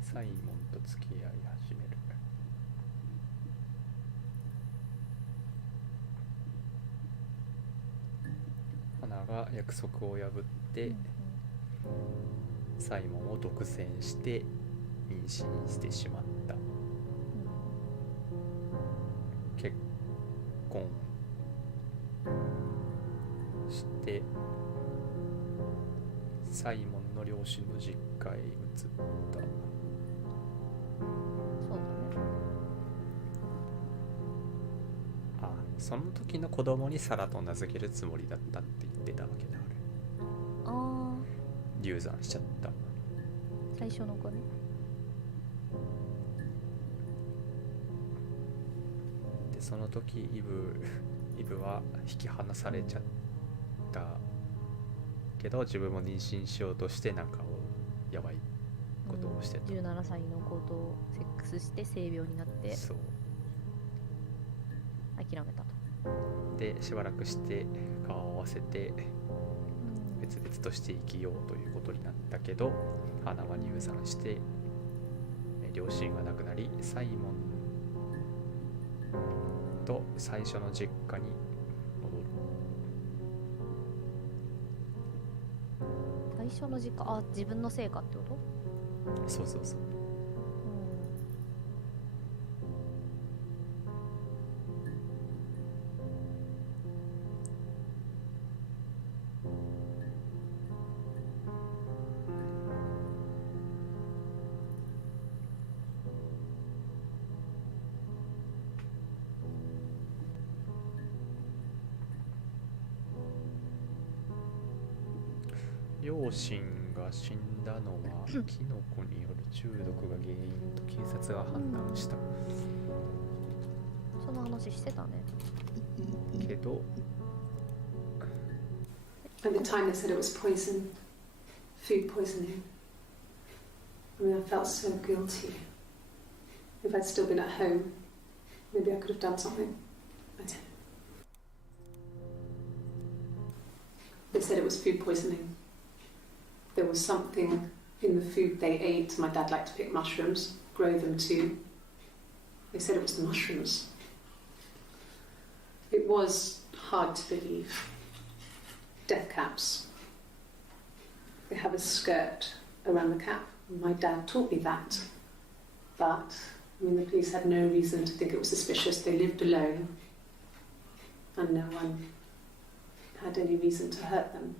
サイモンと付き合い始める。花が約束を破ってサイモンを独占して妊娠してしまった。結婚してサイモンの両親の実家へ移った。そうだね。あ、その時の子供にサラと名付けるつもりだったって言ってたわけだ。あれああ、流産しちゃった。最初の子ね。でその時イブは引き離されちゃったけど、自分も妊娠しようとしてなんかやばいことをしてた。17歳の子とセックスして性病になってそう諦めたと。でしばらくして顔を合わせて別々として生きようということになったけど、花は入産して両親が亡くなり、サイモンと最初の実家に戻る。最初の実家、あ、自分のせいかってこと？そうそうそう。両親が死んだのはキノコによる中毒が原因と警察が判断した。その話してたね。けど At the time they said it was poison, food poisoning. I mean, I felt so guilty. If I'd still been at home, maybe I could have done something. I didn't. They said it was food poisoning. There was something in the food they ate. My dad liked to pick mushrooms, grow them too. They said it was the mushrooms. It was hard to believe. Death caps. They have a skirt around the cap. My dad taught me that. But, I mean, the police had no reason to think it was suspicious. They lived alone. And no one had any reason to hurt them.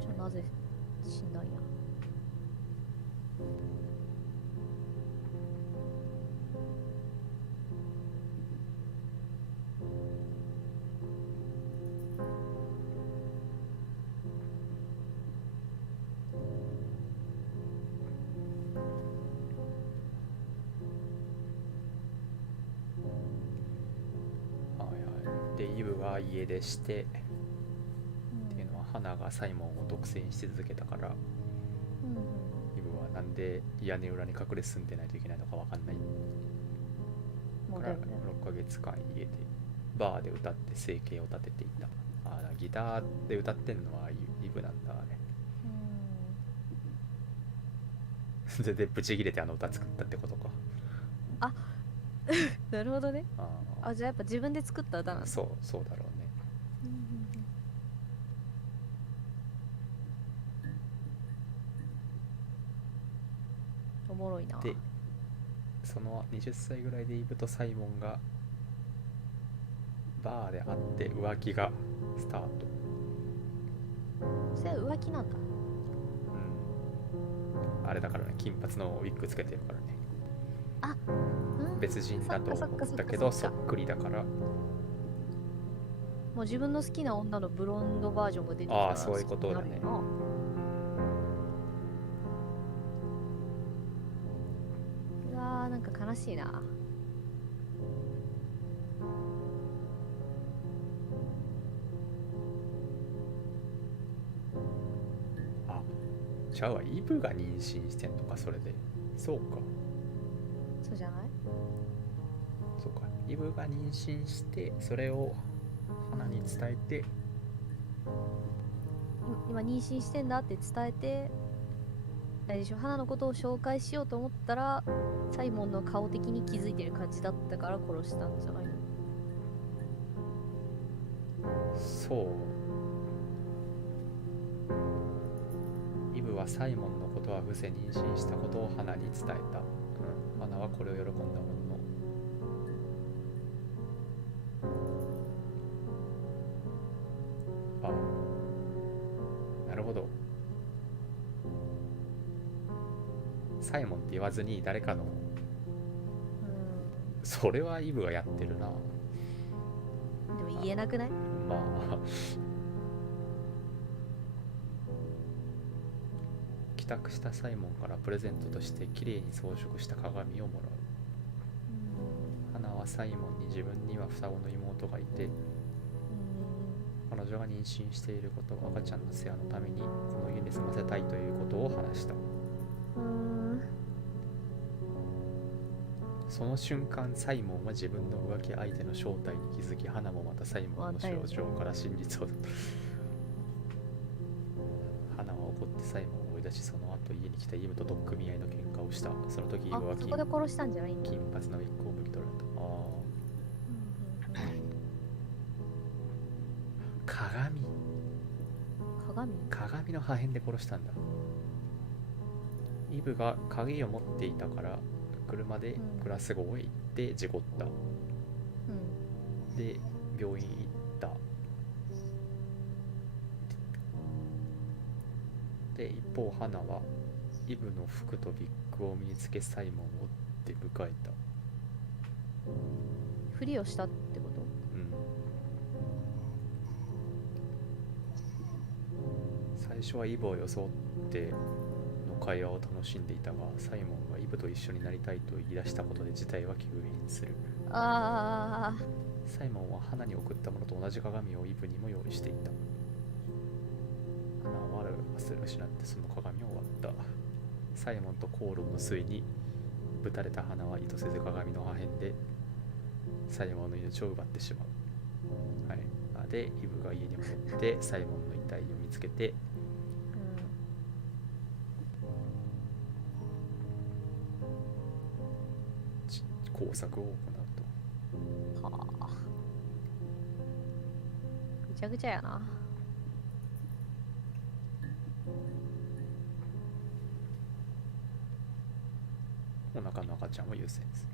じゃあなぜ死んだんや。はいはい。でイブは家出して、っていうのは花がサイモンを独占し続けたから、イブはなんで屋根裏に隠れ住んでないといけないのかわかんないから6ヶ月間家でバーで歌って生計を立てていた。ああ、ギターで歌ってんのはイブなんだあれ。でブチギレてあの歌作ったってことか。あなるほどね。ああ、じゃあやっぱ自分で作った歌なんだ。そうだろうね。おもろいな。でその20歳ぐらいでイブとサイモンがバーで会って浮気がスタート。それは浮気なんだ。うん。あれだからね、金髪のウィッグつけてるからね。あ、うん、別人だと思ったけそっかどそっくりだから。もう自分の好きな女のブロンドバージョンが出てきたら。ああ、そういうことだね。うわー、なんか悲しいな。あ、ちゃうわ、イブが妊娠してんのか、それで。そうか。そうじゃない？そうか。イブが妊娠して、それを花に伝えて、今妊娠してんだって伝えて、あれでしょ、花のことを紹介しようと思ったらサイモンの顔的に気づいてる感じだったから殺したんじゃないの？そう。イブはサイモンのことは伏せ、妊娠したことを花に伝えた。花はこれを喜んだものの、なるほど。サイモンって言わずに誰かの、それはイブがやってるな。でも言えなくない？まあ帰宅したサイモンからプレゼントとして綺麗に装飾した鏡をもらう。花はサイモンに自分には双子の妹がいて、彼女が妊娠していること、赤ちゃんの世話のためにこの家に住ませたいということを話した。その瞬間、サイモンは自分の浮気相手の正体に気づき、花もまたサイモンの症状から真実を花は怒ってサイモンを追い出し、その後家に来たイブと取っ組み合いの喧嘩をした。その時イブはそこで殺したんじゃないんだ。金髪のウィッグを剥ぎ取られた。鏡の破片で殺したんだ。イブが鍵を持っていたから車でグラスゴーへ行って事故った、で病院行った。で一方花はイブの服とビッグを身につけサイモンを追って迎えた。ふりをしたってこと？最初はイブを装っての会話を楽しんでいたが、サイモンがイブと一緒になりたいと言い出したことで事態は急変する。サイモンは花に送ったものと同じ鏡をイブにも用意していた。花は悪を失ってその鏡を割った。サイモンと口論の末にぶたれた花は意図せず鏡の破片でサイモンの命を奪ってしまう。はい。でイブが家に戻ってサイモンの遺体を見つけて、工作を行うと。はあ、ぐちゃぐちゃやな。お腹の赤ちゃんを優先する。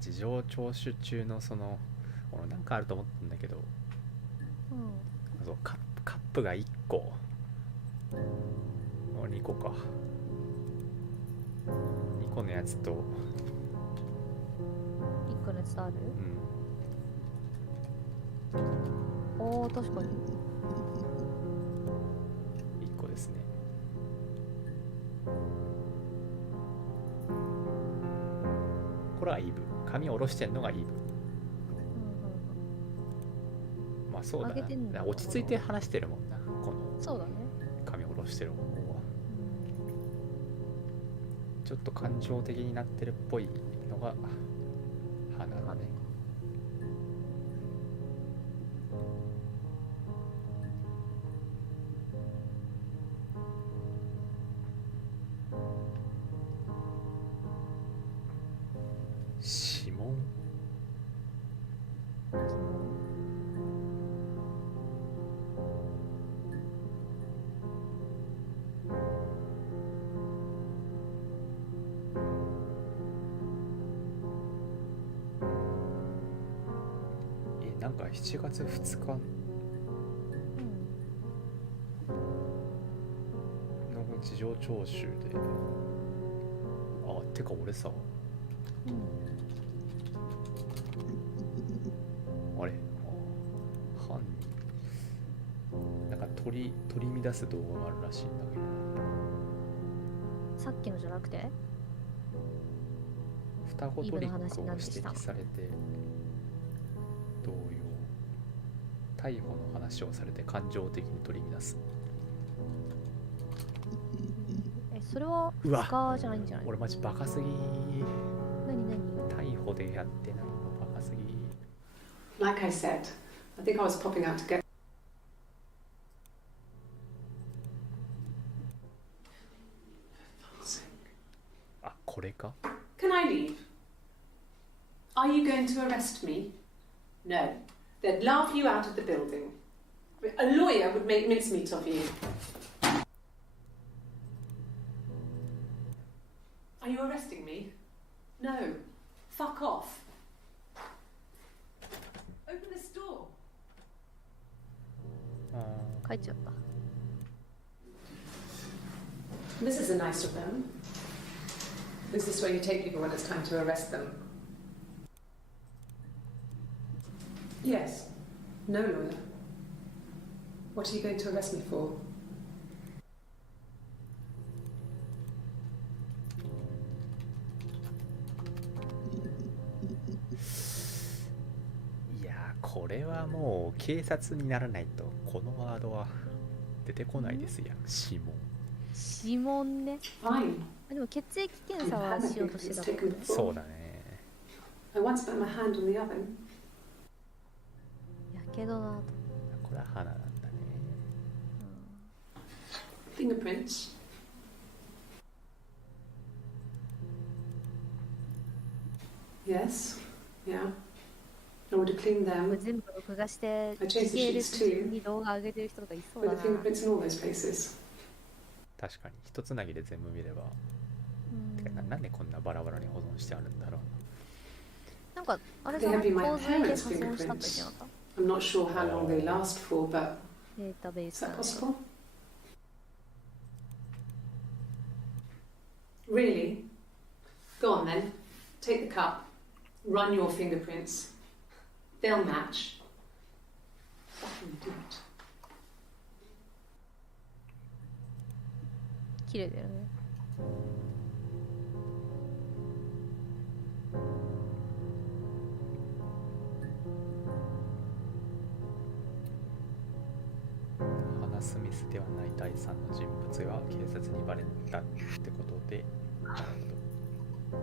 事情聴取中のその俺なんかあると思ったんだけど、そうカップが1個2個か2個のやつと1個のやつとある？おー、確かに1個ですね。これはイブ、髪を下ろしてんのがイブ。まあそうだな、落ち着いて話してるもんな、このそうだね、髪を下ろしてる方は。ちょっと感情的になってるっぽいのが花だね。指紋なんか7月2日の事情聴取で、あ、てか俺さ、あれ、犯人なんか取り乱す動画があるらしいんだけど、さっきのじゃなくて双子トリックを指摘されて同様、逮捕の話をされて感情的に取り乱す。それはうわ、2日じゃないんじゃない？俺マジバカすぎ。何逮捕でやってないのバカすぎ。 Like I said, I think I was popping out to get.あ、これか。 Can I leave? Are you going to arrest me? No. They'd laugh you out of the building. A lawyer would make mincemeat of you. Are you arresting me? No. Fuck off. Open this door. 帰っちゃった。 This is a nice of them. Is this where you take people when it's time to arrest them? Yes. No lawyer. What are you going to arrest me for? いやー、これはもう警察にならないとこのワードは出てこないですやん。指紋。指紋ね。 Fine. でも血液検査はしようとしてたもんね。そうだね。 I once put my hand on the oven. やけどなと。これは花なんだね。Fingerprints. Yes. Yeah. I would have cleaned これ them 全部録画して時 changed the 系 sheets 列 too. に動画上げてる人とかいそう with だ the な。 fingerprints in all those places. 確かに一つなぎで全部見れば、うんてかなんでこんなバラバラに保存してあるんだろう。なんかあれ They さ、 have been my 洪水で破 parents' 損したって言ってなか fingerprints. った？ I'm not sure how long they last for, but データベー is ス that なんで。 possible? Really? Go on then. Take the cup. Run your fingerprints. They'll match. Fucking do it. 綺麗だよね。ハナ・スミスではない第三の人物が警察にバレたってことで、なるほど。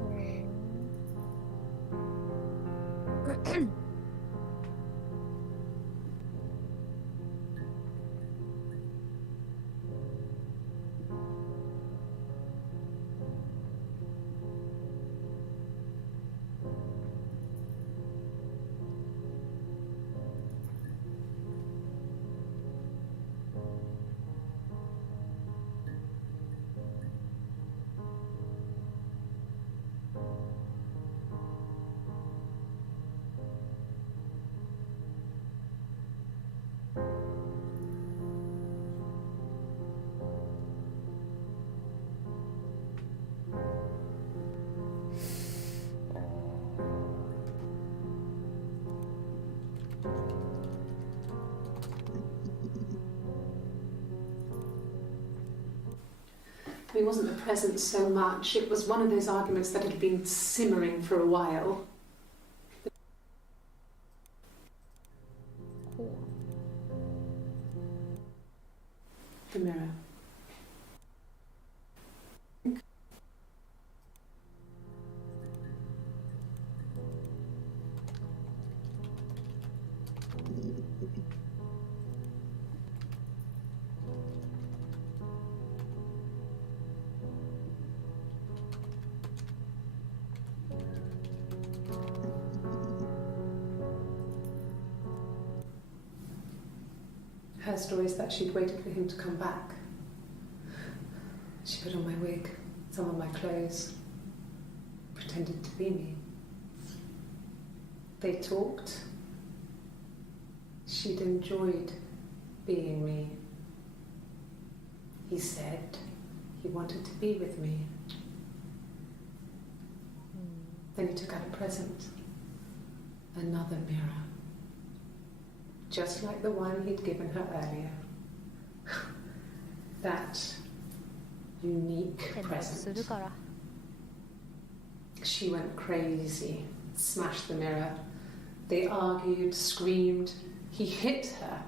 He wasn't present so much. It was one of those arguments that had been simmering for a while. こ The mirror. Her story is that she'd waited for him to come back. She put on my wig, some of my clothes, pretended to be me. They talked, she'd enjoyed being me. He said he wanted to be with me. Then he took out a present. Another mirror. Just like the one he'd given her earlier. That unique 変なする present. から。 She went crazy, smashed the mirror. They argued, screamed. He hit her.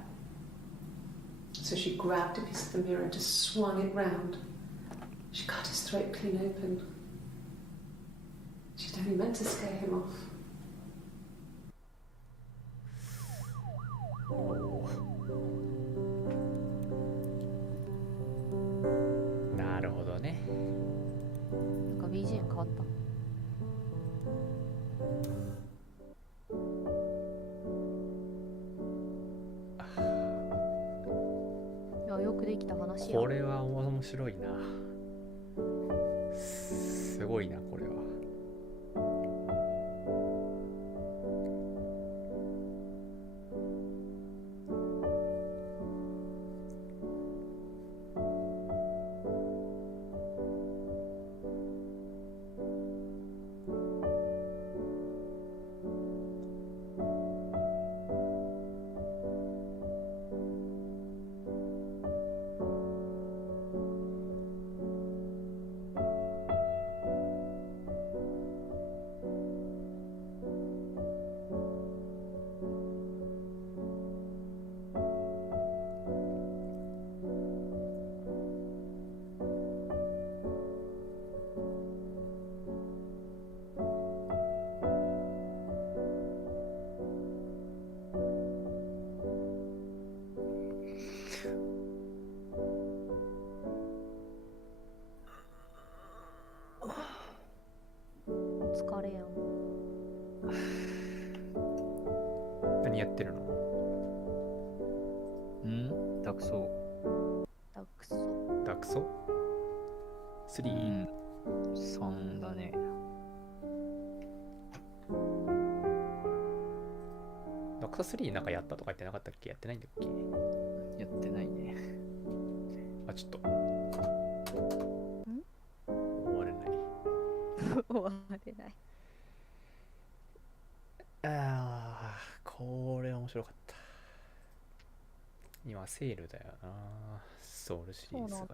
So she grabbed a piece of the mirror and just swung it round. She cut his throat clean open. She'd only meant to scare him off. なるほどね。なんか BGM 変わった。いや、よくできた話や。これは面白いな。すごいな、これは。疲れやん。何やってるの？ダクソ。ダクソ。ダクソ ?3？ 3だね。ダクソ3なんかやったとか言ってなかったっけ？やってないんだっけ？やってないね。あ、ちょっと。終われない。終われない。あー、これ面白かった。今セールだよな、ソウルシリーズが。